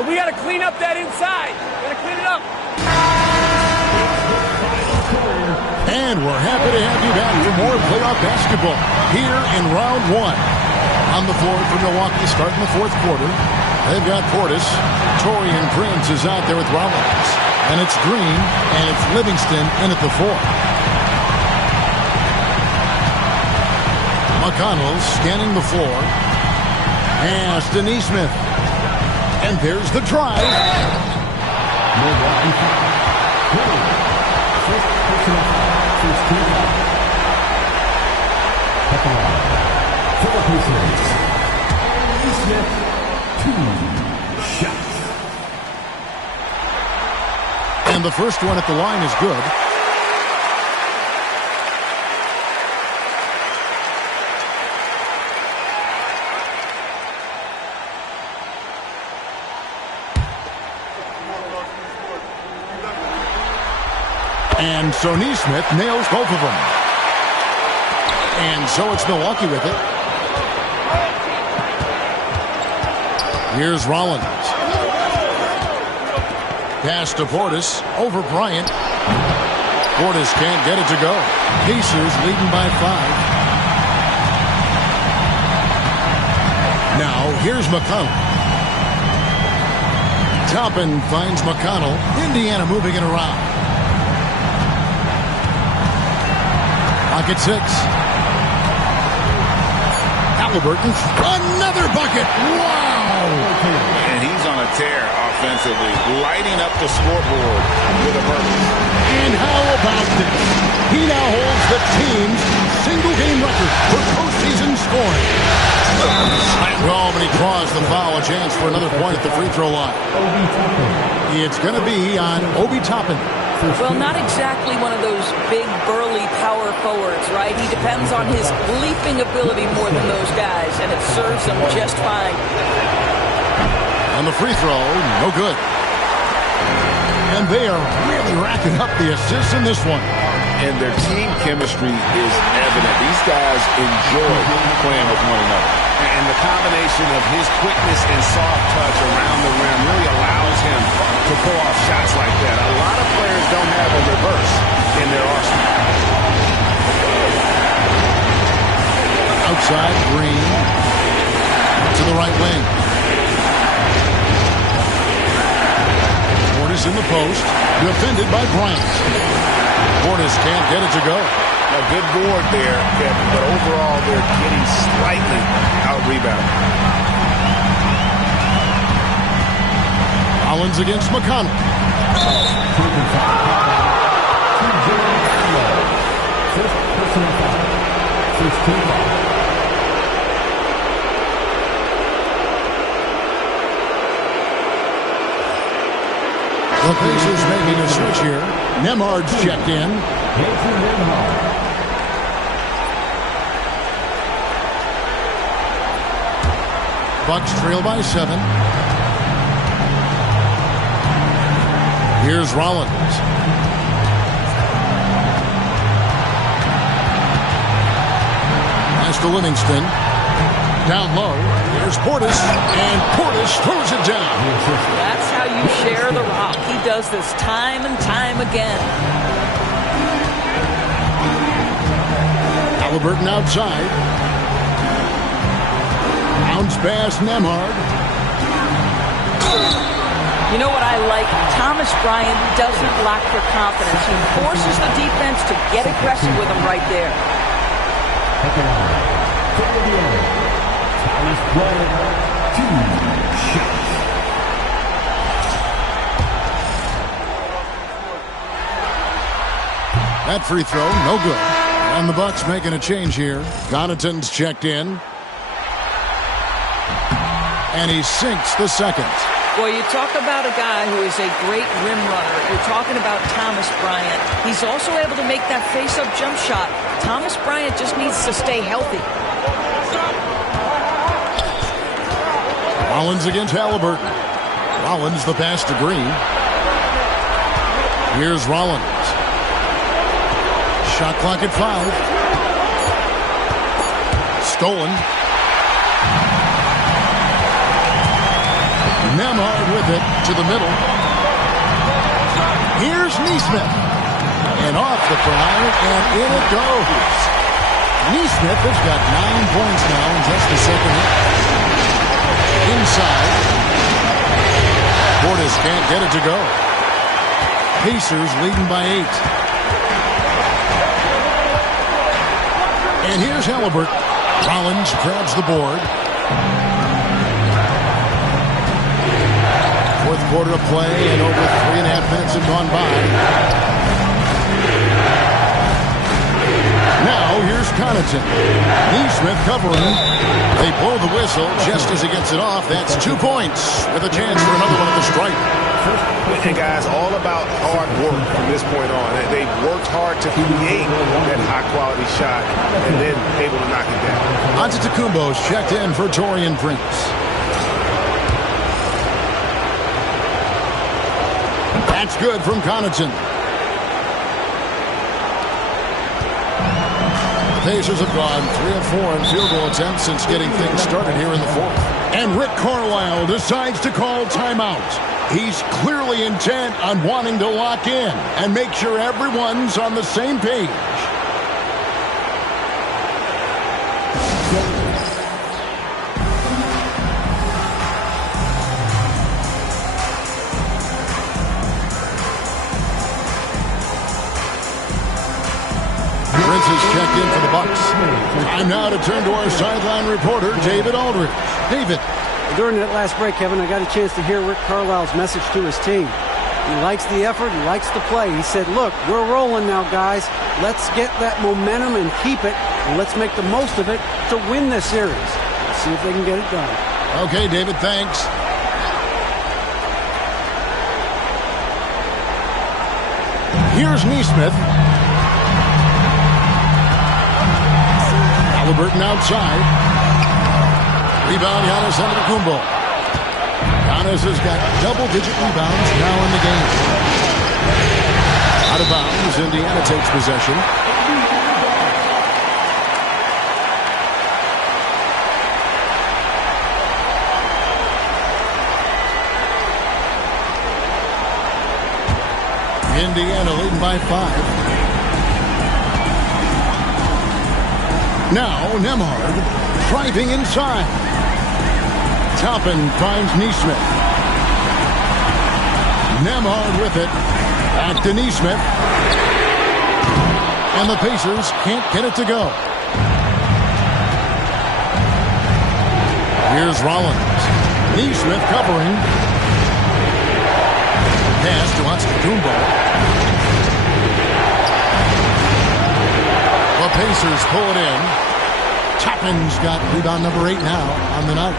We got to clean up that inside. Got to clean it up. And we're happy to have you back for more playoff basketball here in round 1. On the floor for Milwaukee starting the fourth quarter. They've got Portis. Taurean Prince is out there with Rollins. And it's Green and it's Livingston in at the 4. McConnell scanning the floor. Pass to Neesmith. And there's the drive. And the first one at the line is good. And so Neesmith nails both of them. And so it's Milwaukee with it. Here's Rollins. Pass to Portis. Over Bryant. Portis can't get it to go. Pacers leading by 5. Now here's McConnell. Toppin finds McConnell. Indiana moving it around. Clock at 6. Halliburton, another bucket. Wow! And he's on a tear offensively, lighting up the scoreboard with a purpose. And how about this? He now holds the team's single-game record for postseason scoring. Well, but he draws the foul, a chance for another point at the free throw line. It's going to be on Obi Toppin. Well, not exactly one of those big, burly power forwards, right? He depends on his leaping ability more than those guys, and it serves him just fine. On the free throw, no good. And they are really racking up the assists in this one. And their team chemistry is evident. These guys enjoy playing with one another. And the combination of his quickness and soft touch around the rim really allows him to pull off shots like that. A lot of players don't have a reverse in their arsenal. Outside, Green to the right wing. Portis in the post, defended by Bryant. Portis can't get it to go. A good board there, Kevin, but overall they're getting slightly out-rebounded. Collins against McConnell. The Pacers making a switch here. Nembhard's checked in. Bucks trail by 7. Here's Rollins. Pass to Livingston. Down low. Here's Portis. And Portis throws it down. That's how you share the rock. He does this time and time again. Halliburton outside. Bounce pass, Nembhard. You know what I like? Thomas Bryant doesn't lack for confidence. He forces the defense to get aggressive with him right there. Thomas Bryant, 2 shots. That free throw, no good. And the Bucks making a change here. Connaughton's checked in. And he sinks the second. Well, you talk about a guy who is a great rim runner. You're talking about Thomas Bryant. He's also able to make that face-up jump shot. Thomas Bryant just needs to stay healthy. Rollins against Halliburton. Rollins the pass to Green. Here's Rollins. Shot clock at 5. Stolen. Nembhard with it to the middle. Here's Nesmith. And off the pry, and in it goes. Nesmith has got 9 points now in just the second half. Inside. Portis can't get it to go. Pacers leading by 8. And here's Halliburton. Rollins grabs the board. Fourth quarter of play, and over 3.5 minutes have gone by. Now, here's Connaughton. Nesmith covering. They blow the whistle just as he gets it off. That's 2 points with a chance for another one at the stripe. And guys, all about hard work from this point on. They've worked hard to create that high-quality shot and then able to knock it down. Antetokounmpo's checked in for Taurean Prince. That's good from Connaughton. The Pacers have gone 3 of 4 in field goal attempts since getting things started here in the fourth. And Rick Carlisle decides to call timeout. He's clearly intent on wanting to lock in and make sure everyone's on the same page. Prince is checked in for the Bucks. Time now to turn to our sideline reporter, David Aldridge. David. During that last break, Kevin, I got a chance to hear Rick Carlisle's message to his team. He likes the effort. He likes the play. He said, look, we're rolling now, guys. Let's get that momentum and keep it, and let's make the most of it to win this series. Let's see if they can get it done. Okay, David, thanks. Here's Neesmith. Halliburton outside. Rebound, Giannis Antetokounmpo. Giannis has got double-digit rebounds now in the game. Out of bounds, Indiana takes possession. Indiana leading by 5. Now Nembhard driving inside. Toppin finds Neesmith. Nembhard with it. Back to Neesmith. And the Pacers can't get it to go. Here's Rollins. Neesmith covering. Pass to Antetokounmpo. The Pacers pull it in. Toppin's got rebound number 8 now on the night.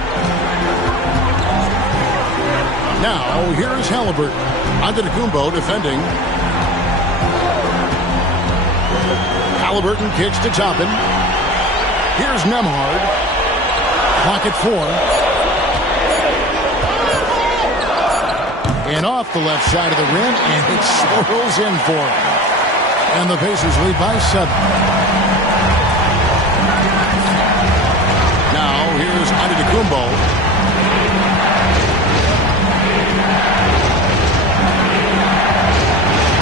Now, here's Halliburton. Antetokounmpo defending. Halliburton kicks to Toppin. Here's Nembhard. Clock at 4. And off the left side of the rim, and it swirls in for him. And the Pacers lead by 7. Now, here's Antetokounmpo.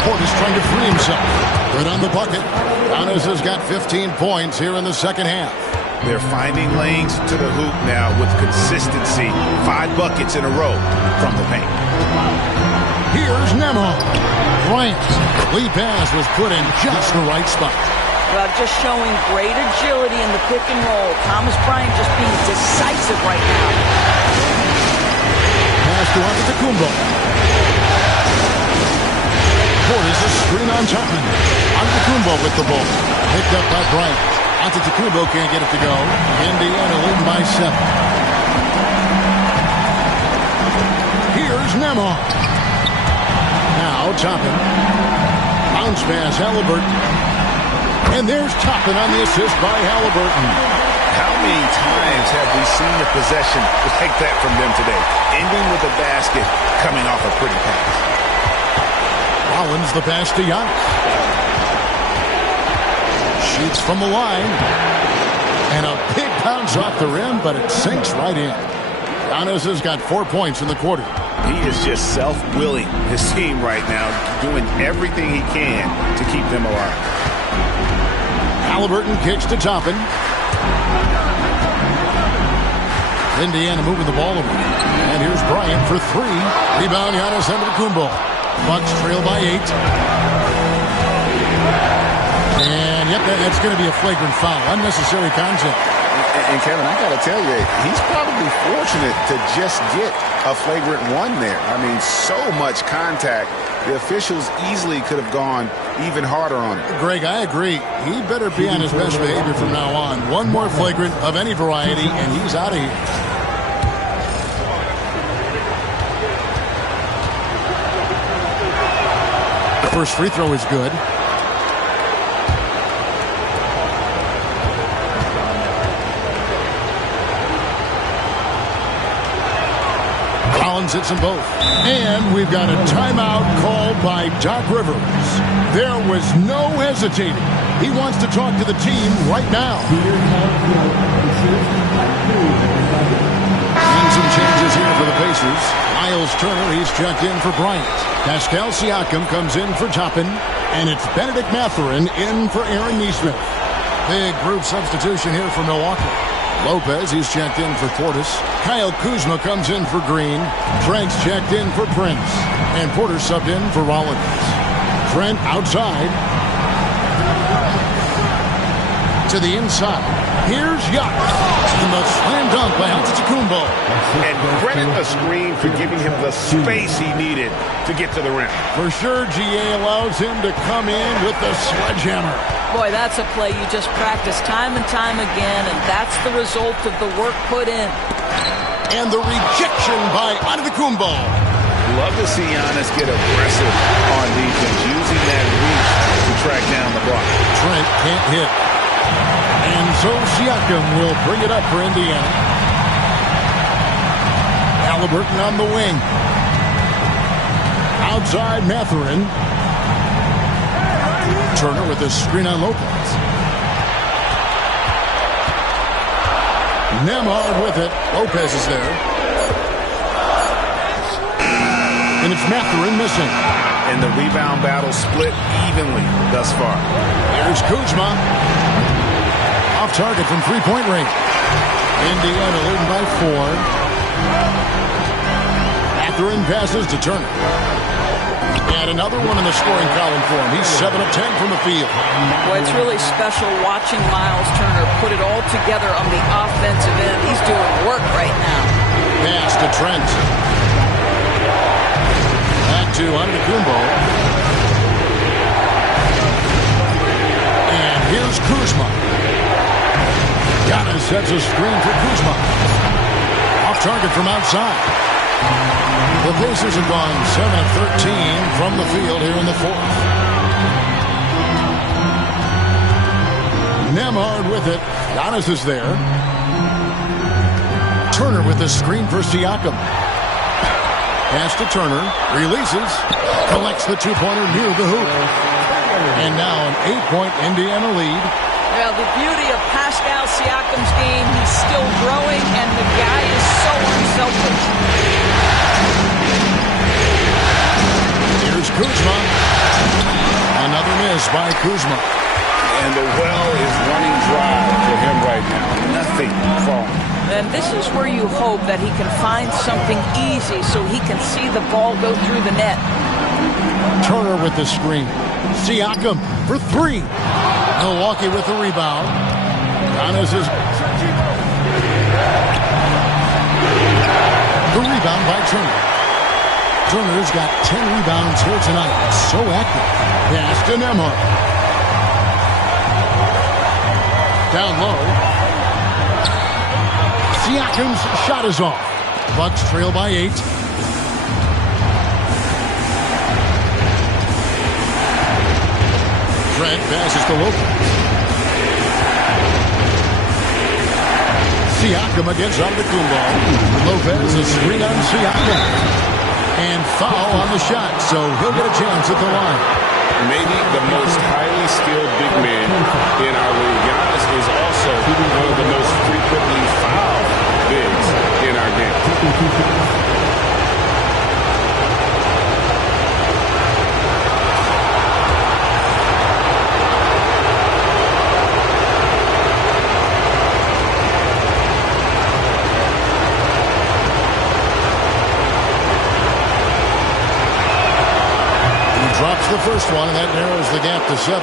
Portis trying to free himself. Good on the bucket. Giannis has got 15 points here in the second half. They're finding lanes to the hoop now with consistency. 5 buckets in a row from the paint. Here's Nembhard. Bryant. Lead pass was put in just the right spot. Well, just showing great agility in the pick and roll. Thomas Bryant just being decisive right now. Pass to Antetokounmpo. Portis a screen on Toppin. Antetokounmpo with the ball. Picked up by Bryant. Antetokounmpo can't get it to go. Indiana leading by 7. Here's Nembhard. Now Toppin. Bounce pass Halliburton. And there's Toppin on the assist by Halliburton. How many times have we seen a possession like that from them today? Ending with a basket, coming off a pretty pass. Rollins the pass to Giannis. Shoots from the line. And a big bounce off the rim, but it sinks right in. Giannis has got 4 points in the quarter. He is just self-willing his team right now, doing everything he can to keep them alive. Halliburton kicks to Toppin. Indiana moving the ball over. And here's Bryant for 3. Rebound, Giannis Antetokounmpo. Bucks trail by 8. And yep, that's going to be a flagrant foul. Unnecessary contact. And Kevin, I got to tell you, he's probably fortunate to just get a flagrant 1 there. I mean, so much contact. The officials easily could have gone even harder on it. Greg, I agree. He better be on his best behavior from now on. One more flagrant of any variety, and he's out of here. The first free throw is good. Rollins hits them both. And we've got a timeout called by Doc Rivers. There was no hesitating. He wants to talk to the team right now. And some changes here for the Pacers. Miles Turner, he's checked in for Bryant. Pascal Siakam comes in for Toppin. And it's Benedict Mathurin in for Aaron Neesmith. Big group substitution here for Milwaukee. Lopez, he's checked in for Portis. Kyle Kuzma comes in for Green. Trent's checked in for Prince. And Porter subbed in for Rollins. Trent outside. to the inside. Here's Giannis. And the slam dunk by Antetokounmpo. And credit the screen for giving him the space he needed to get to the rim. For sure, GA allows him to come in with the sledgehammer. Boy, that's a play you just practice time and time again, and that's the result of the work put in. And the rejection by Antetokounmpo. Love to see Giannis get aggressive on defense, using that reach to track down the block. Trent can't hit. And so Siakam will bring it up for Indiana. Halliburton on the wing. Outside Mathurin. Turner with a screen on Lopez. Nembhard with it. Lopez is there. And it's Mathurin missing. And the rebound battle split evenly thus far. Here's Kuzma. Off target from three-point range. Indiana leading by 4. Mathurin passes to Turner. And another one in the scoring column for him. He's 7 of 10 from the field. Boy, it's really special watching Miles Turner put it all together on the offensive end. He's doing work right now. Pass to Trent. Back to Antetokounmpo. And here's Kuzma. Giannis sets a screen for Kuzma. Off target from outside. The Pacers have gone 7 of 13 from the field here in the 4th. Nembhard with it. Giannis is there. Turner with the screen for Siakam. Pass to Turner. Releases. Collects the two-pointer near the hoop. And now an 8-point Indiana lead. Well, the beauty of Pascal Siakam's game, he's still growing, and the guy is so unselfish. Here's Kuzma. Another miss by Kuzma. And the well is running dry for him right now. Nothing falling. And this is where you hope that he can find something easy so he can see the ball go through the net. Turner with the screen. Siakam for 3. Milwaukee with the rebound. Giannis is... The rebound by Turner. Turner's got 10 rebounds here tonight. So active. Pass to Nembhard. Down low. Siakam's shot is off. Bucks trail by 8. Trent passes to Lopez. Siakam against Antetokounmpo. Lopez, a screen on Siakam. And foul on the shot, so he'll get a chance at the line. Maybe the most highly skilled big man in our league. Giannis is also one of the most frequently fouled bigs in our game. Drops the first one, and that narrows the gap to 7.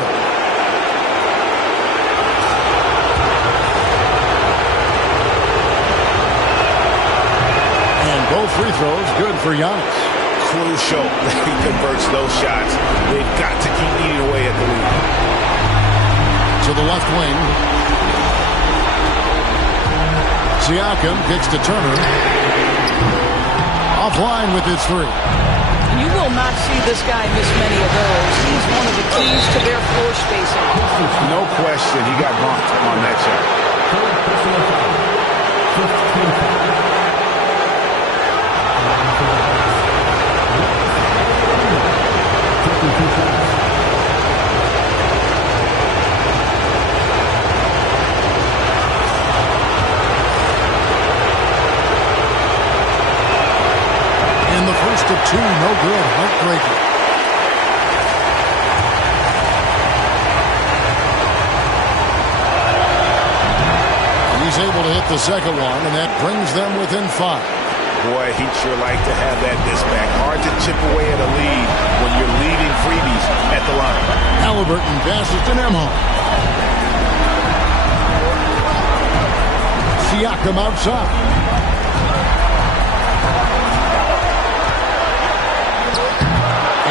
And both free throws good for Giannis. Crucial that he converts those shots. They've got to keep eating away at the lead. To the left wing. Siakam kicks to Turner. Offline with his 3. You will not see this guy miss many of those. He's one of the keys to their floor spacing. No question, he got bumped on that First of 2, no good. Heartbreaker. He's able to hit the second one, and that brings them within 5. Boy, he'd sure like to have that disback. Hard to chip away at a lead when you're leaving freebies at the line. Halliburton passes to Nembhard. Siakam outside.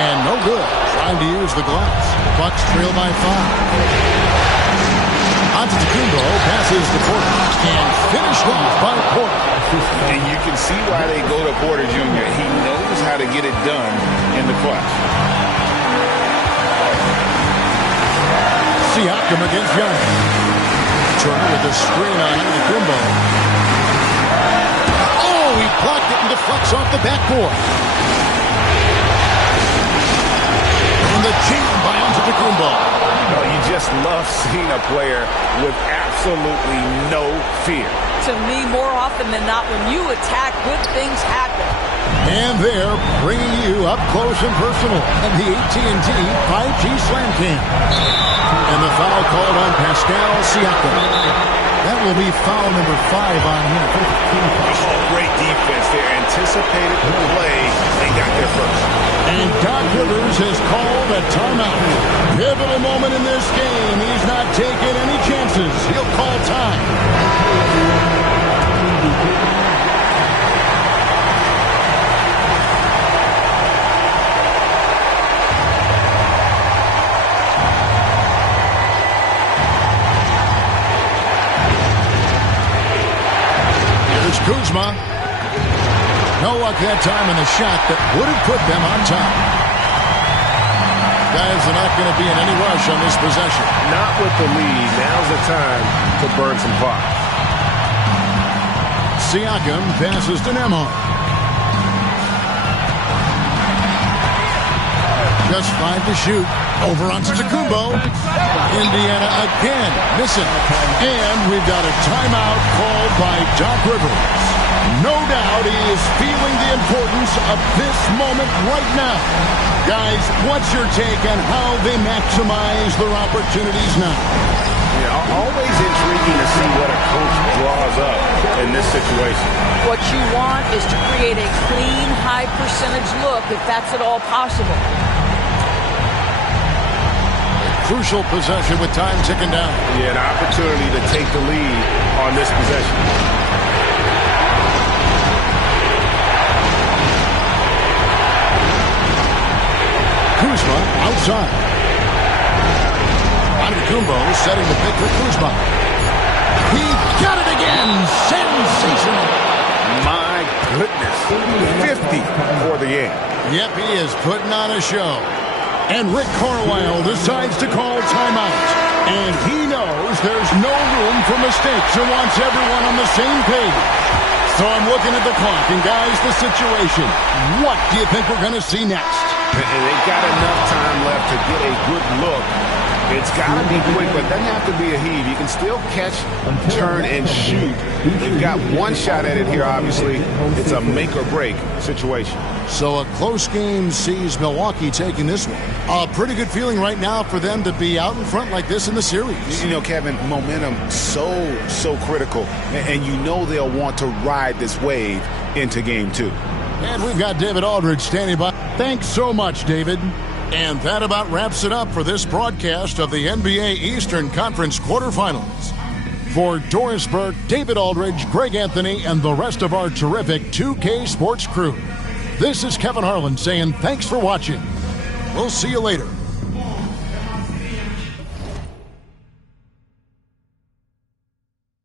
And no good. Trying to use the glass. Bucks trail by 5. Antetokounmpo passes to Porter and finished off by Porter. And you can see why they go to Porter Jr. He knows how to get it done in the clutch. Siakam against Young. Turner with a screen on Antetokounmpo. Oh, he blocked it and deflects off the backboard. And the jam by Antetokounmpo. Oh, you just love seeing a player with absolutely no fear. To me, more often than not, when you attack, good things happen. And they're bringing you up close and personal on the AT&T 5G Slam Cam. And the foul called on Pascal Siakam. That will be foul number 5 on him. Oh, great defense there. Anticipated the play and got there first. And Doc Rivers has called a timeout. Pivotal moment in this game. He's not taking any chances. He'll call time. Kuzma. No luck that time in the shot that would have put them on top. Guys are not going to be in any rush on this possession. Not with the lead. Now's the time to burn some clock. Siakam passes to Nembhard. Just 5 to shoot. Over on Antetokounmpo. Indiana again missing. And we've got a timeout called by Doc Rivers. No doubt he is feeling the importance of this moment right now. Guys, what's your take on how they maximize their opportunities now? Yeah, always intriguing to see what a coach draws up in this situation. What you want is to create a clean, high percentage look, if that's at all possible. Crucial possession with time ticking down. Yeah, an opportunity to take the lead on this possession. Kuzma outside. Antetokounmpo setting the pick for Kuzma. He got it again. Sensational. My goodness. 50 for the game. Yep, he is putting on a show. And Rick Carlisle decides to call timeout. And he knows there's no room for mistakes and wants everyone on the same page. So I'm looking at the clock, and guys, the situation. What do you think we're going to see next? And they've got enough time left to get a good look. It's got to be quick, but it doesn't have to be a heave. You can still catch, turn, and shoot. They've got one shot at it here, obviously. It's a make-or-break situation. So a close game sees Milwaukee taking this one. A pretty good feeling right now for them to be out in front like this in the series. You know, Kevin, momentum so critical. And you know they'll want to ride this wave into Game 2. And we've got David Aldridge standing by. Thanks so much, David. And that about wraps it up for this broadcast of the NBA Eastern Conference quarterfinals. For Doris Burke, David Aldridge, Greg Anthony, and the rest of our terrific 2K Sports crew, this is Kevin Harlan saying thanks for watching. We'll see you later.